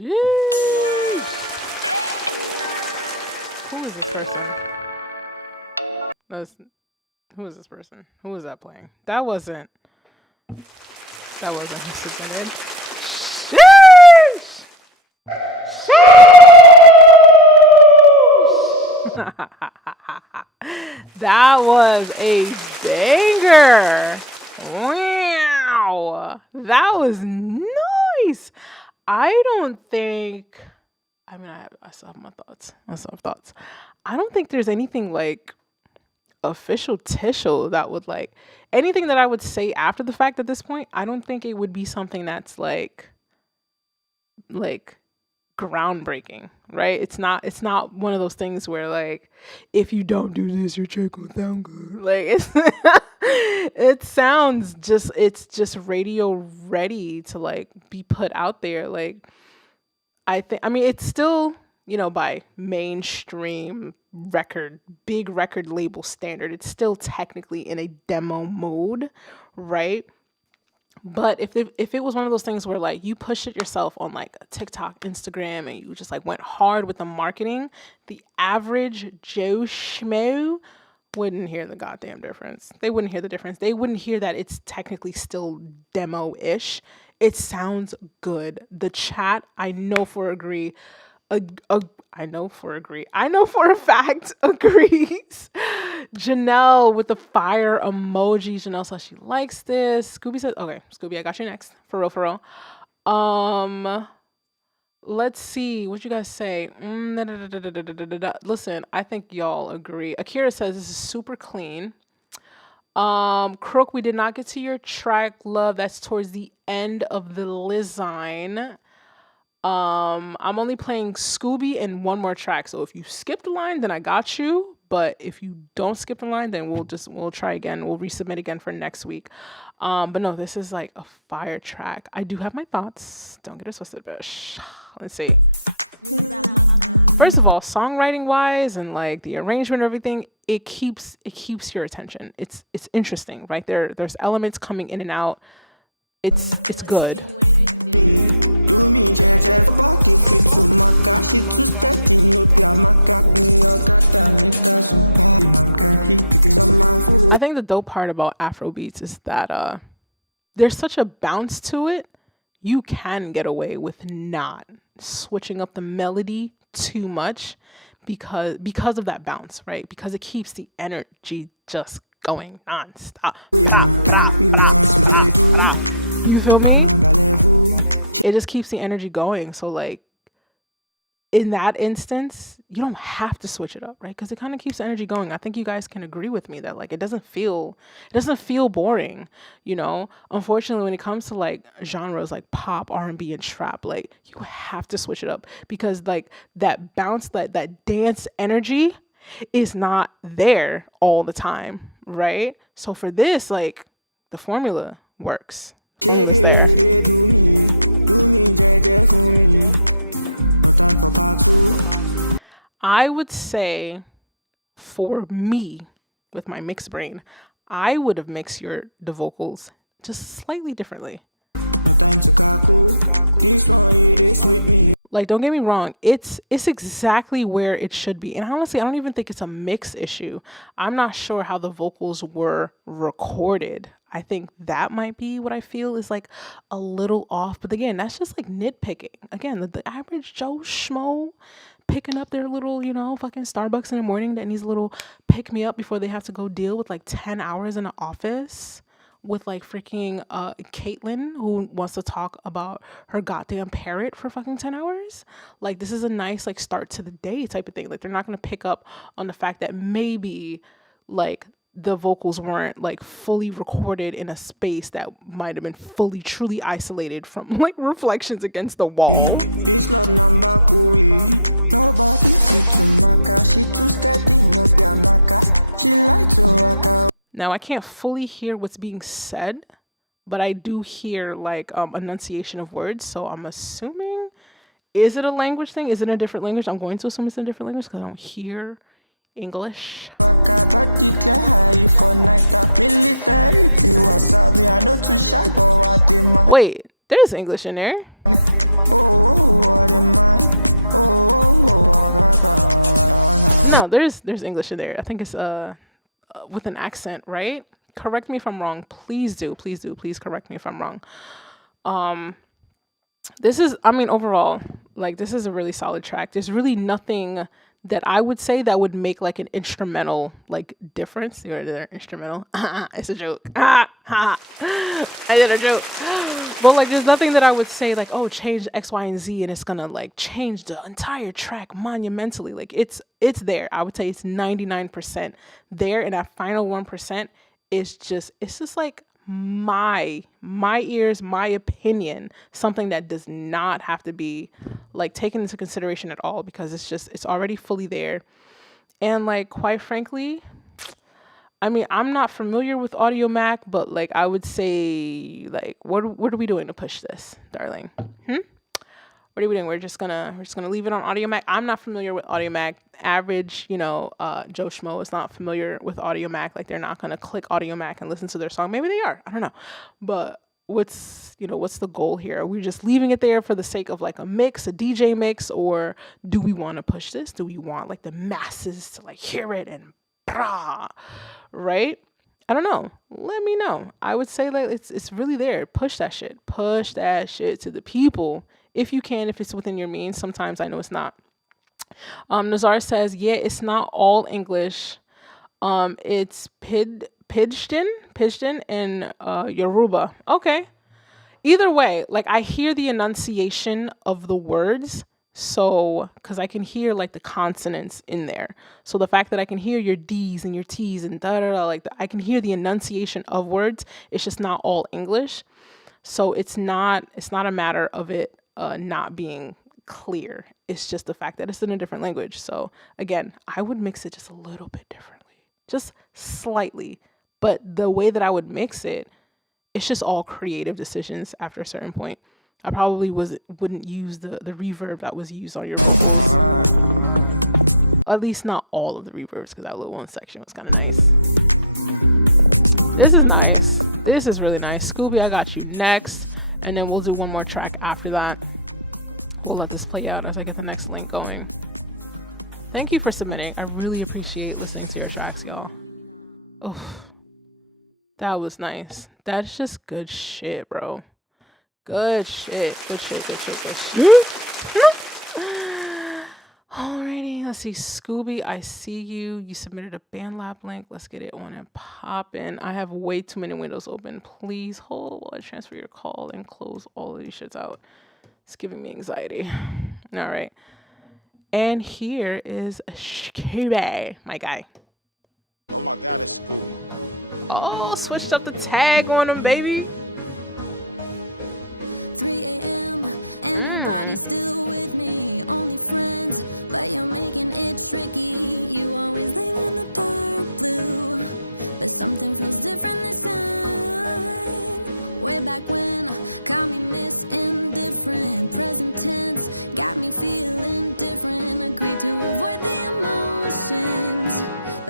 Who is this person? Who is this person? Who was that playing? That wasn't who submitted. Sheesh! That was a banger. Wow. That was nice. I don't think, I mean, I still have my thoughts. I don't think there's anything like official that would like anything that I would say after the fact at this point. I don't think it would be something that's like groundbreaking, right? It's not one of those things where like if you don't do this your check will sound good. Like it's just radio ready to like be put out there. Like I mean it's still, by mainstream big record label standard, it's still technically in a demo mode, right? But if it was one of those things where like you pushed it yourself on like a TikTok, Instagram, and you just like went hard with the marketing, the average Joe Schmo wouldn't hear the goddamn difference. They wouldn't hear the difference. They wouldn't hear that it's technically still demo-ish. It sounds good. The chat, I know for a fact agrees. Janelle with the fire emoji. Janelle says she likes this. Scooby says, okay, Scooby, I got you next. For real. Let's see what you guys say. Listen, I think y'all agree. Akira says this is super clean. Crook, we did not get to your track, love. That's towards the end of the Lizine. I'm only playing Scooby and one more track. So if you skip the line, then I got you. But if you don't skip the line, then we'll try again. We'll resubmit again for next week. But no, this is like a fire track. I do have my thoughts. Don't get it twisted, bitch. Let's see. First of all, songwriting wise and like the arrangement and everything, it keeps your attention. It's interesting, right? There's elements coming in and out. It's good. I think the dope part about Afrobeats is that there's such a bounce to it. You can get away with not switching up the melody too much because of that bounce, right? Because it keeps the energy just going nonstop. You feel me? It just keeps the energy going. So like in that instance, you don't have to switch it up, right? Because it kind of keeps the energy going. I think you guys can agree with me that like it doesn't feel boring, Unfortunately, when it comes to like genres like pop, R&B, and trap, like you have to switch it up because like that bounce, that dance energy is not there all the time, right? So for this, like the formula works. The formula's there. I would say for me, with my mixed brain, I would have mixed the vocals just slightly differently. Like, don't get me wrong, it's exactly where it should be. And honestly, I don't even think it's a mix issue. I'm not sure how the vocals were recorded. I think that might be what I feel is like a little off. But again, that's just like nitpicking. Again, the average Joe Schmo picking up their little, fucking Starbucks in the morning that needs a little pick me up before they have to go deal with like 10 hours in an office with like freaking Caitlin who wants to talk about her goddamn parrot for fucking 10 hours. Like this is a nice like start to the day type of thing. Like they're not going to pick up on the fact that maybe like the vocals weren't like fully recorded in a space that might have been fully truly isolated from like reflections against the wall. Now I can't fully hear what's being said, but I do hear like enunciation of words. So I'm assuming, is it a language thing? Is it a different language? I'm going to assume it's a different language because I don't hear English. Wait, there's English in there. No, there's English in there. I think it's with an accent, right? Correct me if I'm wrong. Please do. Please do. Please correct me if I'm wrong. Um this is, I mean, overall, like, this is a really solid track. There's really nothing that I would say that would make like an instrumental like difference. You're there, instrumental. It's a joke. I did a joke. But like, there's nothing that I would say like, oh, change X, Y, and Z, and it's gonna like change the entire track monumentally. Like, it's there. I would say it's 99% there, and that final 1% is just, it's just like my ears, my opinion, something that does not have to be like taken into consideration at all, because it's already fully there. And like, quite frankly, I mean, I'm not familiar with Audio Mac, but like, I would say like, what are we doing to push this, darling? What are we doing? We're just gonna leave it on Audio Mac. I'm not familiar with Audio Mac. Average, Joe Schmo is not familiar with Audio Mac. Like, they're not gonna click Audio Mac and listen to their song. Maybe they are. I don't know. But what's the goal here? Are we just leaving it there for the sake of like a mix, a DJ mix, or do we want to push this? Do we want like the masses to like hear it and brah, right? I don't know. Let me know. I would say like it's really there. Push that shit. Push that shit to the people if you can, if it's within your means. Sometimes I know it's not. Nazar says, yeah, it's not all English. It's Pidgin, and Yoruba. Okay. Either way, like, I hear the enunciation of the words. So, because I can hear like the consonants in there. So the fact that I can hear your D's and your T's and da da da, like, I can hear the enunciation of words. It's just not all English. So it's not a matter of it not being clear. It's just the fact that it's in a different language. So again, I would mix it just a little bit differently, just slightly. But the way that I would mix it, it's just all creative decisions after a certain point. I probably wouldn't use the reverb that was used on your vocals. At least not all of the reverbs, because that little one section was kind of nice. This is nice. This is really nice. Scooby, I got you next. And then we'll do one more track after that. We'll let this play out as I get the next link going. Thank you for submitting. I really appreciate listening to your tracks, y'all. Oh, that was nice. That's just good shit, bro. Good shit. Good shit. Good shit. Good shit. Alrighty, let's see. Scooby, I see you. You submitted a BandLab link. Let's get it on and poppin'. I have way too many windows open. Please hold while I transfer your call and close all of these shits out. It's giving me anxiety. All right. And here is Scooby, my guy. Oh, switched up the tag on him, baby.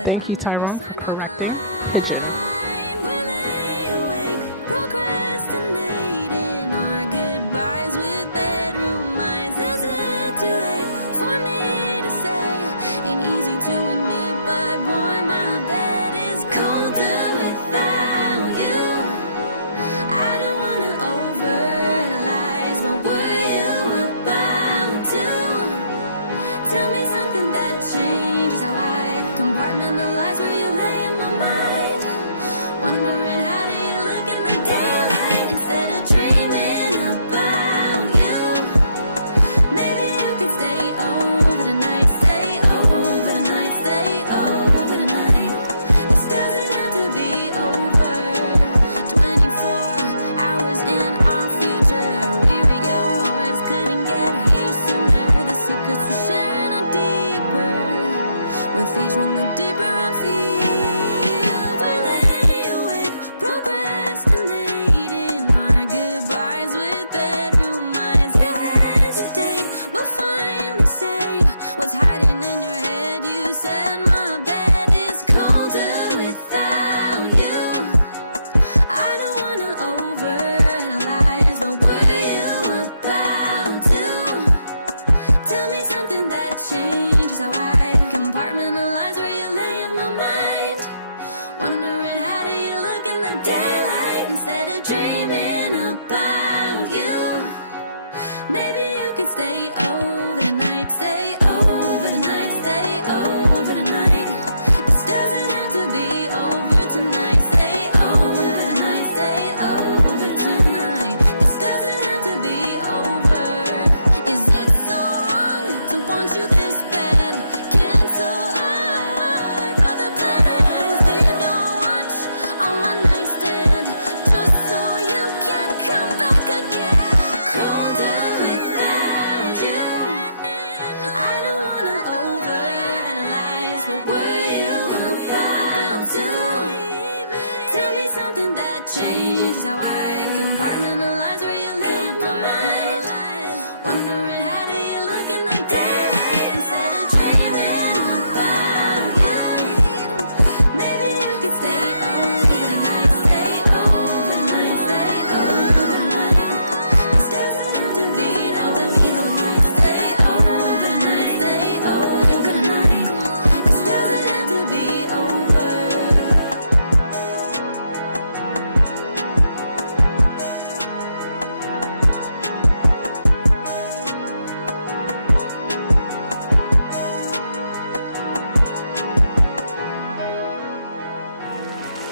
Thank you, Tyrone, for correcting Pigeon.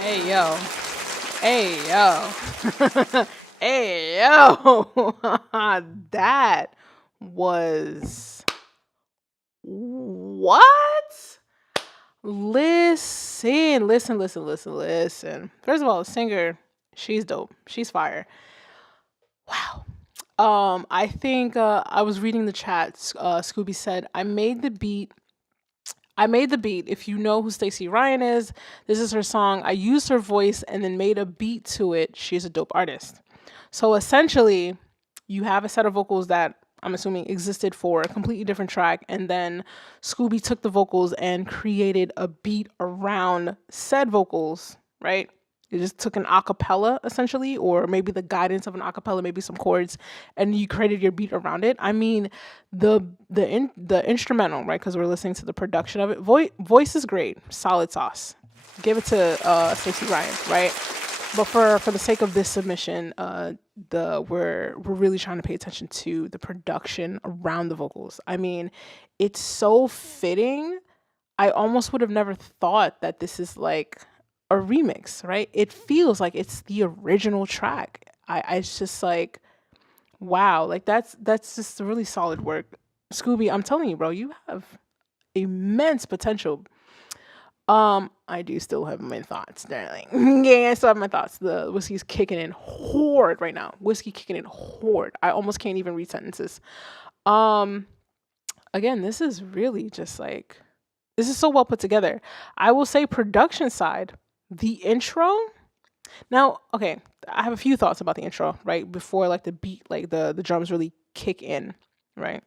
Hey yo. Hey yo. Hey yo. That was what? Listen. First of all, the singer, she's dope. She's fire. Wow. I think I was reading the chat. Scooby said, I made the beat. If you know who Stacey Ryan is, this is her song. I used her voice and then made a beat to it. She's a dope artist. So essentially, you have a set of vocals that I'm assuming existed for a completely different track, and then Scooby took the vocals and created a beat around said vocals, right? It just took an acapella essentially, or maybe the guidance of an acapella, maybe some chords, and you created your beat around it. I mean, the instrumental, right? Because we're listening to the production of it. Voice is great, solid sauce. Give it to Stacey Ryan, right? But for the sake of this submission, we're really trying to pay attention to the production around the vocals. I mean, it's so fitting. I almost would have never thought that this is like a remix, right? It feels like it's the original track. It's just like, wow, like that's just really solid work. Scooby, I'm telling you, bro, you have immense potential. I do still have my thoughts, darling. Yeah, I still have my thoughts. The whiskey's kicking in hard right now. Whiskey kicking in hard. I almost can't even read sentences. Again, this is really just like, this is so well put together. I will say production side, the intro. Now, okay, I have a few thoughts about the intro, right? Before like the beat, like the drums really kick in, right?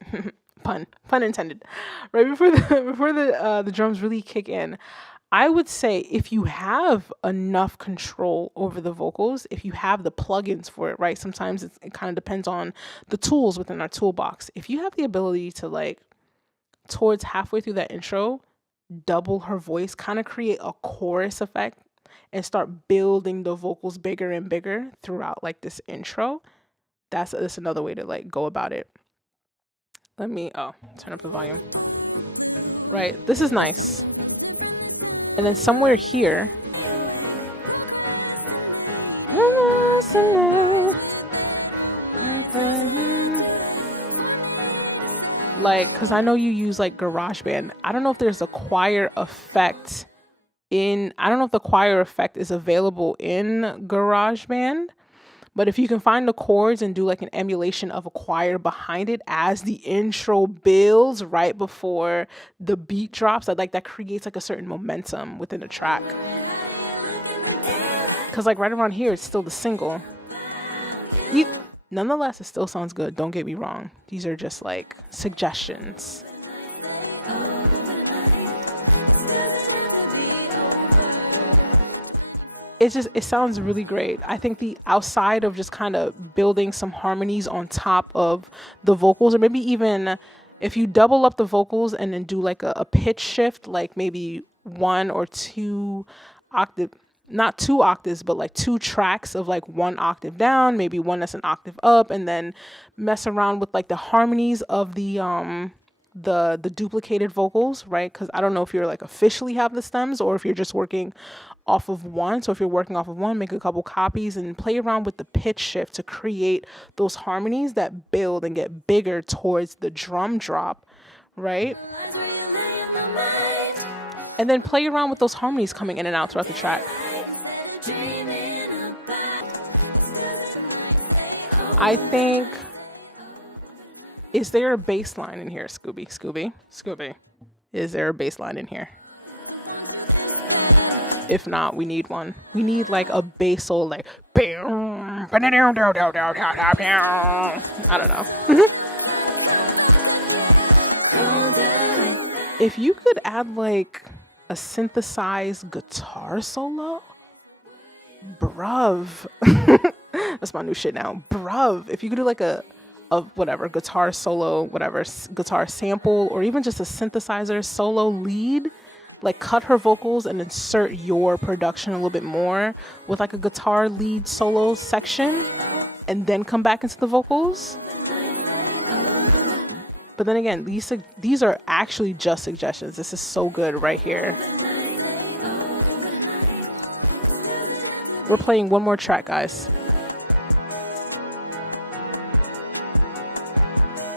Pun intended. Right before the drums really kick in, I would say if you have enough control over the vocals, if you have the plugins for it, right? Sometimes it kind of depends on the tools within our toolbox. If you have the ability to like, towards halfway through that intro, double her voice, kind of create a chorus effect and start building the vocals bigger and bigger throughout like this intro, that's another way to like go about it. Let me, turn up the volume. Right, this is nice. And then somewhere here, like, because I know you use like GarageBand. I don't know if there's a choir effect I don't know if the choir effect is available in GarageBand, but if you can find the chords and do like an emulation of a choir behind it as the intro builds right before the beat drops, that creates like a certain momentum within the track. Because like right around here, it's still the single. Nonetheless, it still sounds good. Don't get me wrong. These are just like suggestions. It sounds really great. I think the outside of just kind of building some harmonies on top of the vocals, or maybe even if you double up the vocals and then do like a pitch shift, like maybe 1 or 2 octave, not 2 octaves, but like 2 tracks of like 1 octave down, maybe one that's an octave up, and then mess around with like the harmonies of the the duplicated vocals, right? Because I don't know if you're like officially have the stems or if you're just working off of one. So if you're working off of one, make a couple copies and play around with the pitch shift to create those harmonies that build and get bigger towards the drum drop, right? And then play around with those harmonies coming in and out throughout the track. I think, is there a bass line in here, Scooby? Is there a bass line in here? If not, we need one. We need like a bass solo, like I don't know. If you could add like a synthesized guitar solo, bruv. That's my new shit now, bruv. If you could do like a whatever guitar solo, whatever guitar sample, or even just a synthesizer solo lead, like cut her vocals and insert your production a little bit more with like a guitar lead solo section, and then come back into the vocals. But then again, these are actually just suggestions. This is so good right here. We're playing one more track, guys.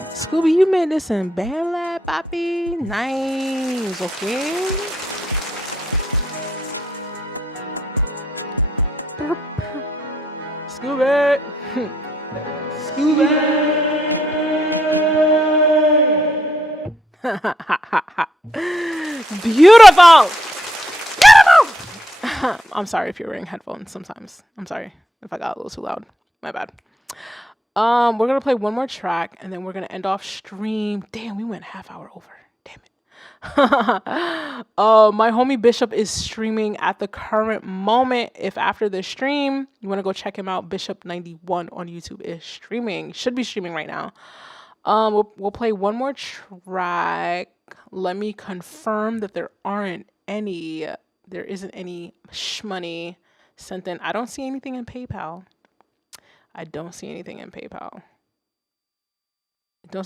Scooby, you made this in BandLab, papi. Nice, okay. Scooby. Scooby. Beautiful. I'm sorry if you're wearing headphones sometimes. I'm sorry if I got a little too loud. My bad. We're gonna play one more track and then we're gonna end off stream. Damn, we went half hour over. Damn it. My homie Bishop is streaming at the current moment. If after the stream you want to go check him out, Bishop91 on YouTube is streaming. Should be streaming right now. We'll play one more track. Let me confirm that there isn't any shmoney sent in. I don't see anything in PayPal. I don't see anything in PayPal. I don't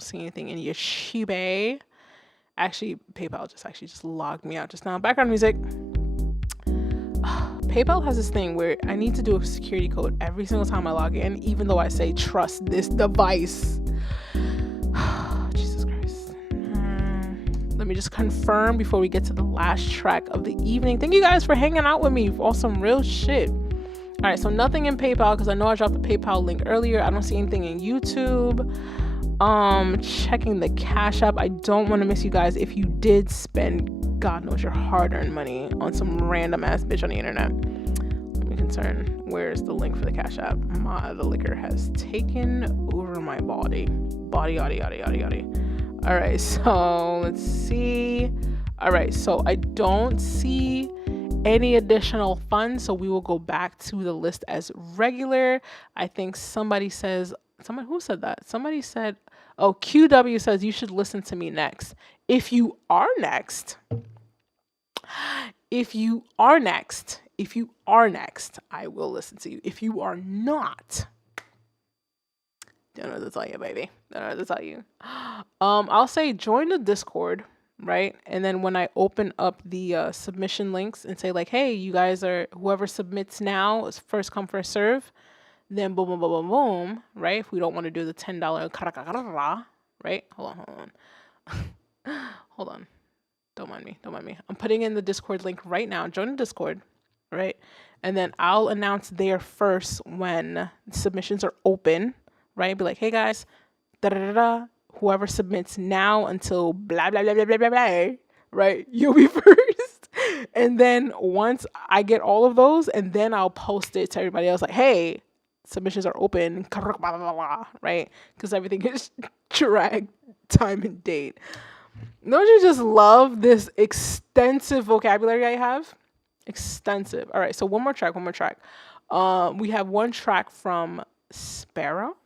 see anything in Yeshibe. Actually, PayPal just logged me out just now. Background music. PayPal has this thing where I need to do a security code every single time I log in, even though I say trust this device. Jesus Christ. Let me just confirm before we get to the last track of the evening. Thank you guys for hanging out with me for some real shit. All right, so nothing in PayPal because I know I dropped the PayPal link earlier. I don't see anything in YouTube. Checking the Cash App. I don't want to miss you guys if you did spend God knows your hard-earned money on some random ass bitch on the internet. Let me concern. Where's the link for the Cash App? The liquor has taken over my body. All right, so let's see. All right, so I don't see any additional funds, so we will go back to the list as regular. I think who said that? Somebody said, oh, QW says you should listen to me next. If you are next, I will listen to you. If you are not, don't know what to tell you, baby. Don't know what to tell you. I'll say join the Discord, right? And then when I open up the submission links and say like, hey, you guys whoever submits now is first come, first serve. Then boom, boom, boom, boom, boom, right? If we don't want to do the $10, right? Hold on. Don't mind me. I'm putting in the Discord link right now. Join the Discord, right? And then I'll announce there first when submissions are open, right? Be like, hey guys, whoever submits now until blah, blah, blah, blah, blah, blah, blah, right? You'll be first. And then once I get all of those, and then I'll post it to everybody else like, hey, submissions are open, right? Because everything is tracked, time and date. Don't you just love this extensive vocabulary I have? Extensive. All right, so one more track. We have one track from Sparrow.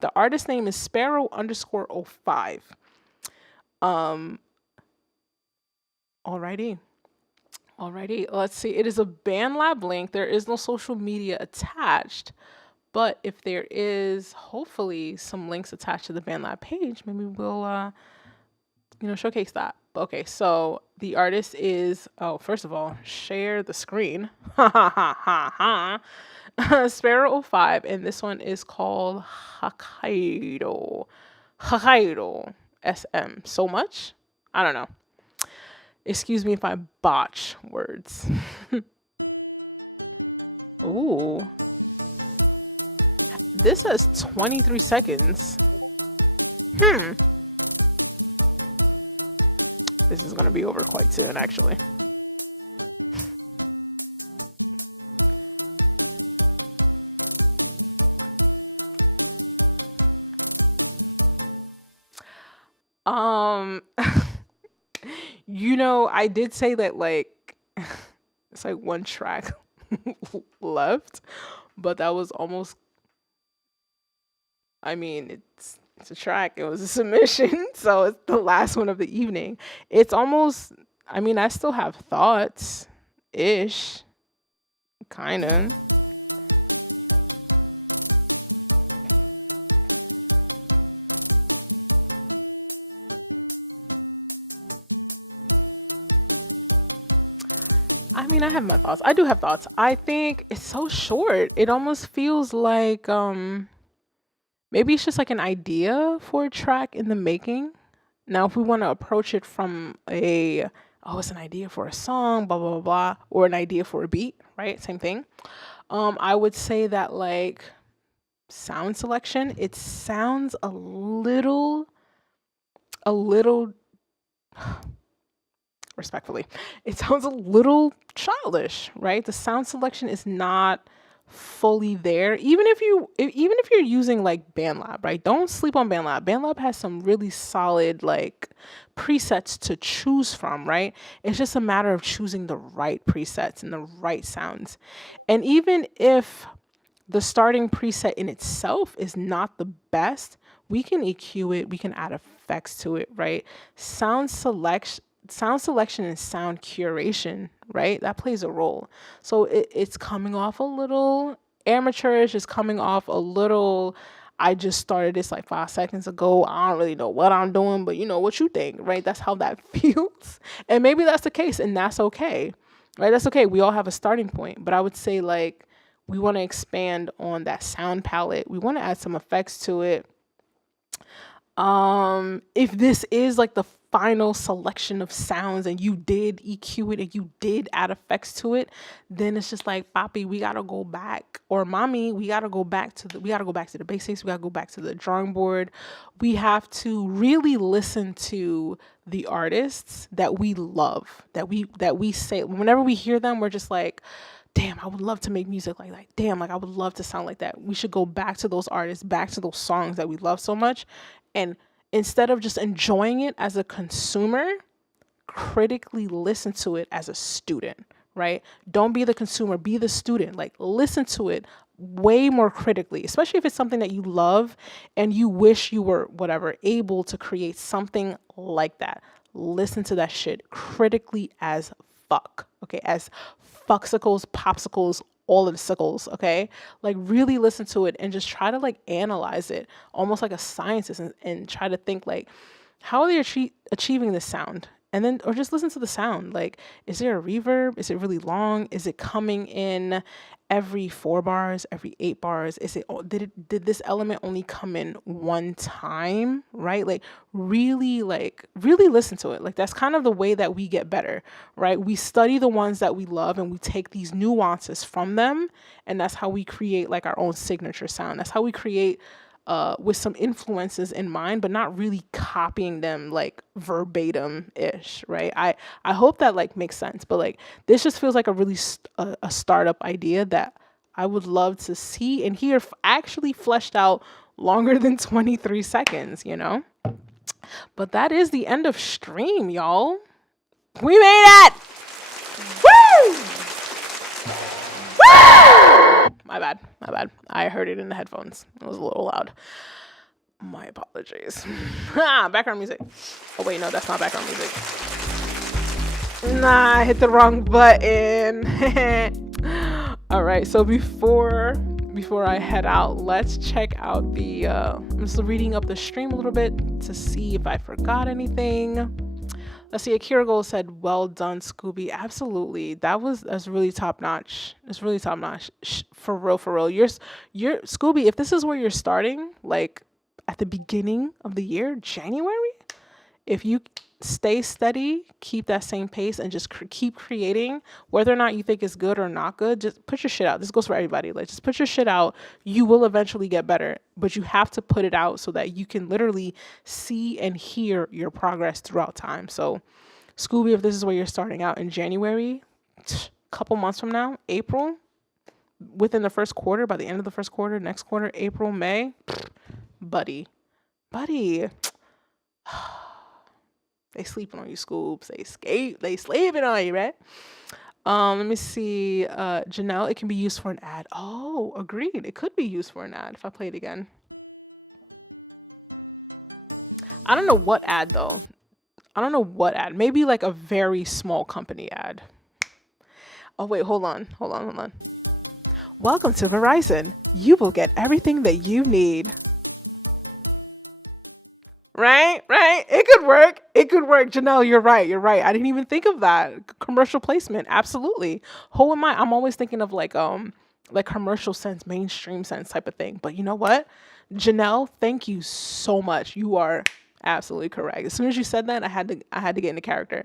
The artist name is Sparrow_05. Alrighty. Let's see. It is a BandLab link. There is no social media attached, But if there is hopefully some links attached to the BandLab page, maybe we'll showcase that. Okay, so the artist is, first of all, share the screen. Ha ha ha ha ha. Sparrow 05, and this one is called Hokkaido. Hokkaido SM. So much? I don't know. Excuse me if I botch words. Ooh. This says 23 seconds. This is gonna be over quite soon, actually. I did say that like it's like one track left, but that was almost, I mean, it's a track. It was a submission, so it's the last one of the evening. It's almost, I mean, I still have thoughts ish, kind of. I mean, I have my thoughts. I do have thoughts. I think it's so short. It almost feels like maybe it's just like an idea for a track in the making. Now, if we want to approach it from it's an idea for a song, blah blah blah, blah, or an idea for a beat, right? Same thing. I would say that like sound selection, it sounds a little respectfully, it sounds a little childish, right? The sound selection is not fully there. Even if you're using like BandLab, right? Don't sleep on BandLab. BandLab has some really solid like presets to choose from, right? It's just a matter of choosing the right presets and the right sounds. And even if the starting preset in itself is not the best, we can EQ it, we can add effects to it, right? Sound selection and sound curation, right? That plays a role. So it's coming off a little amateurish, it's coming off a little, I just started this like 5 seconds ago. I don't really know what I'm doing, but you know what you think, right? That's how that feels. And maybe that's the case, and that's okay, right? That's okay. We all have a starting point, but I would say like we want to expand on that sound palette. We want to add some effects to it. If this is like the final selection of sounds and you did EQ it and you did add effects to it, then it's just like, Papi, we gotta go back, or Mommy, we gotta go back to the basics. We gotta go back to the drawing board. We have to really listen to the artists that we love, that we say whenever we hear them, we're just like, damn, I would love to make music like that. Damn, like I would love to sound like that. We should go back to those artists, back to those songs that we love so much. And instead of just enjoying it as a consumer, critically listen to it as a student, right? Don't be the consumer, be the student. Like listen to it way more critically, especially if it's something that you love and you wish you were able to create something like that. Listen to that shit critically as fuck, okay? As fucksicles, popsicles, all of the sickles, okay? Like really listen to it and just try to like analyze it almost like a scientist and try to think like, how are they achieving this sound? And then, or just listen to the sound. Like, is there a reverb? Is it really long? Is it coming in every 4 bars, every 8 bars? Did this element only come in one time, right? Like really listen to it. Like that's kind of the way that we get better, right? We study the ones that we love and we take these nuances from them. And that's how we create like our own signature sound. That's how we create with some influences in mind, but not really copying them like verbatim-ish, right? I hope that like makes sense, but like this just feels like a really a startup idea that I would love to see and hear actually fleshed out longer than 23 seconds, you know? But that is the end of stream, y'all. We made it! Woo! Woo! My bad. I heard it in the headphones. It was a little loud. My apologies. Background music. Oh wait, no, that's not background music. Nah, I hit the wrong button. All All right, so before I head out, let's check out the I'm just reading up the stream a little bit to see if I forgot anything. Let's see, Akira Gold said, well done, Scooby. Absolutely. That's really top notch. It's really top notch. For real, for real. You're Scooby, if this is where you're starting, like at the beginning of the year, January, if you stay steady, keep that same pace, and just keep creating, whether or not you think it's good or not good, just put your shit out. This goes for everybody. Like, just put your shit out. You will eventually get better, but you have to put it out so that you can literally see and hear your progress throughout time. So, Scooby, if this is where you're starting out in January, couple months from now, April, within the first quarter, by the end of the first quarter, next quarter, April, May, buddy. They sleeping on you, Scoops. They sleeping on you, right? Let me see. Janelle, it can be used for an ad. Oh, agreed. It could be used for an ad if I play it again. I don't know what ad though. I don't know what ad. Maybe like a very small company ad. Oh wait, hold on. Welcome to Verizon. You will get everything that you need. Right. It could work. Janelle, you're right. I didn't even think of that. Commercial placement. Absolutely. Who am I? I'm always thinking of like commercial sense, mainstream sense type of thing. But you know what? Janelle, thank you so much. You are absolutely correct. As soon as you said that, I had to get into character.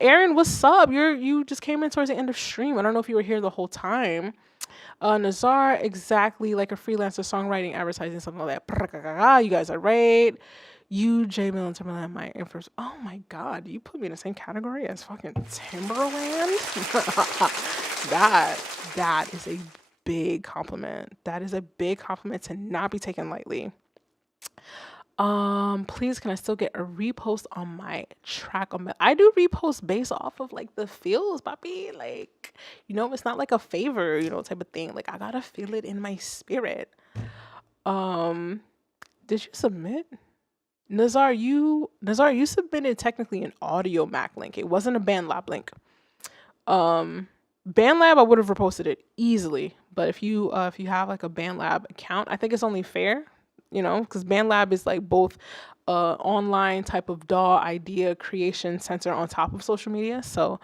Aaron, what's up? You just came in towards the end of stream. I don't know if you were here the whole time. Nazar, exactly like a freelancer, songwriting, advertising, something like that. You guys are right. You, J Mill, and Timberland, my infos. Oh my God, you put me in the same category as fucking Timberland? that is a big compliment. That is a big compliment to not be taken lightly. Please, can I still get a repost on my track? I do repost based off of like the feels, papi. Like, it's not like a favor, type of thing. Like, I gotta feel it in my spirit. Did you submit? Nazar, you submitted technically an audio Mac link. It wasn't a BandLab link. BandLab, I would have reposted it easily. But if you have like a BandLab account, I think it's only fair. Because BandLab is like both online type of DAW idea creation center on top of social media. So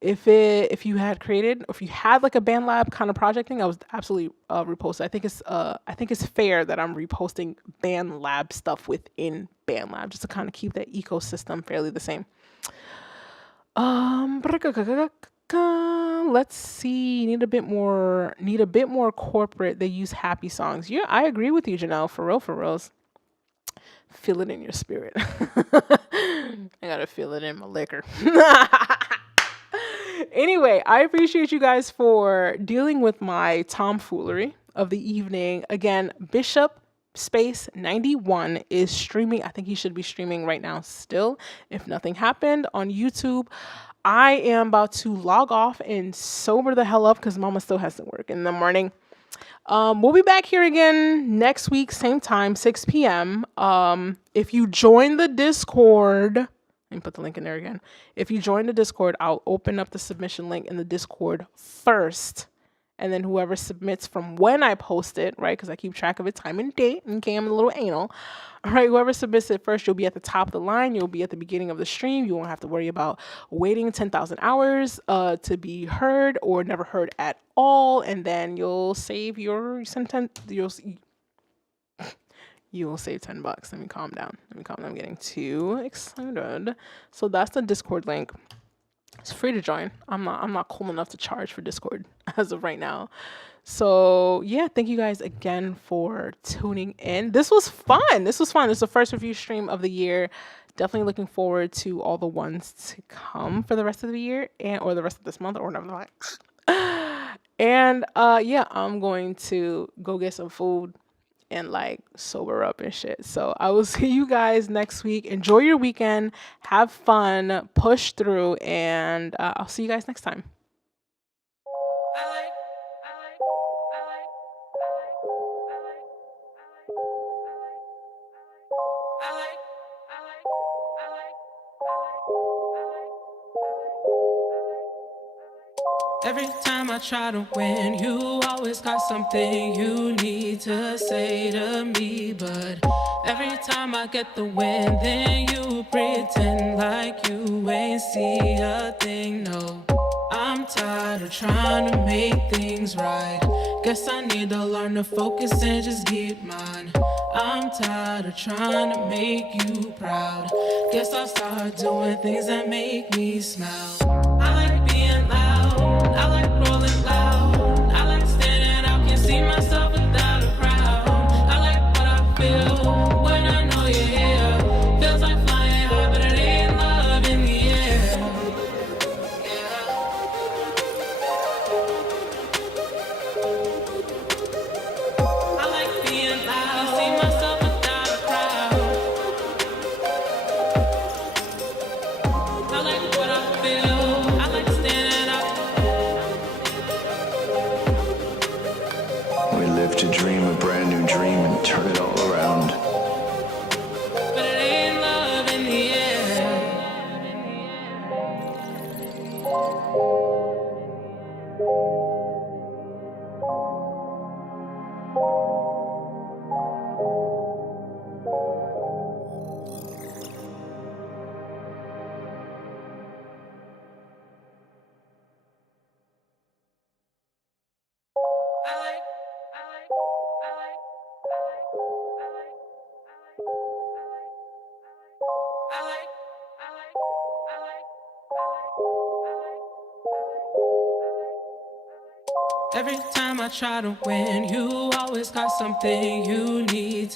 if you had like a BandLab kind of project thing, I was absolutely repost. I think it's fair that I'm reposting BandLab stuff within BandLab just to kind of keep that ecosystem fairly the same. Let's see. Need a bit more corporate. They use happy songs. Yeah, I agree with you, Janelle. For reals. Feel it in your spirit. I gotta feel it in my liquor. Anyway, I appreciate you guys for dealing with my tomfoolery of the evening. Again, Bishop Space 91 is streaming. I think he should be streaming right now still, if nothing happened, on YouTube. I am about to log off and sober the hell up because Mama still has to work in the morning. We'll be back here again next week, same time, 6 p.m. If you join the Discord, let me put the link in there again. If you join the Discord, I'll open up the submission link in the Discord first. And then whoever submits from when I post it, right? Because I keep track of it, time and date. Okay, I'm a little anal. All right, whoever submits it first, you'll be at the top of the line. You'll be at the beginning of the stream. You won't have to worry about waiting 10,000 hours to be heard or never heard at all. And then you'll save you'll save $10. Let me calm down. I'm getting too excited. So that's the Discord link. It's free to join. I'm not cool enough to charge for Discord as of right now. So yeah, thank you guys again for tuning in. This was fun. This is the first review stream of the year. Definitely looking forward to all the ones to come for the rest of the year or the rest of this month or whatever. And yeah, I'm going to go get some food and like sober up and shit. So I will see you guys next week. Enjoy your weekend. Have fun. Push through. And I'll see you guys next time. Every time I try to win, you always got something you need to say to me. But every time I get the win, then you pretend like you ain't see a thing. No, I'm tired of trying to make things right. Guess I need to learn to focus and just get mine. I'm tired of trying to make you proud. Guess I'll start doing things that make me smile. I like being loud, I like rolling loud, I like standing out, can't see myself without a crowd. I like what I feel when I know you're here. Feels like flying high, but it ain't love in the air. I like being loud, can't see myself without a crowd. I like what I feel, I like standing out. We live to dream a brand new dream and turn it all around. But it ain't love in the air. Every time I try to win, you always got something you need to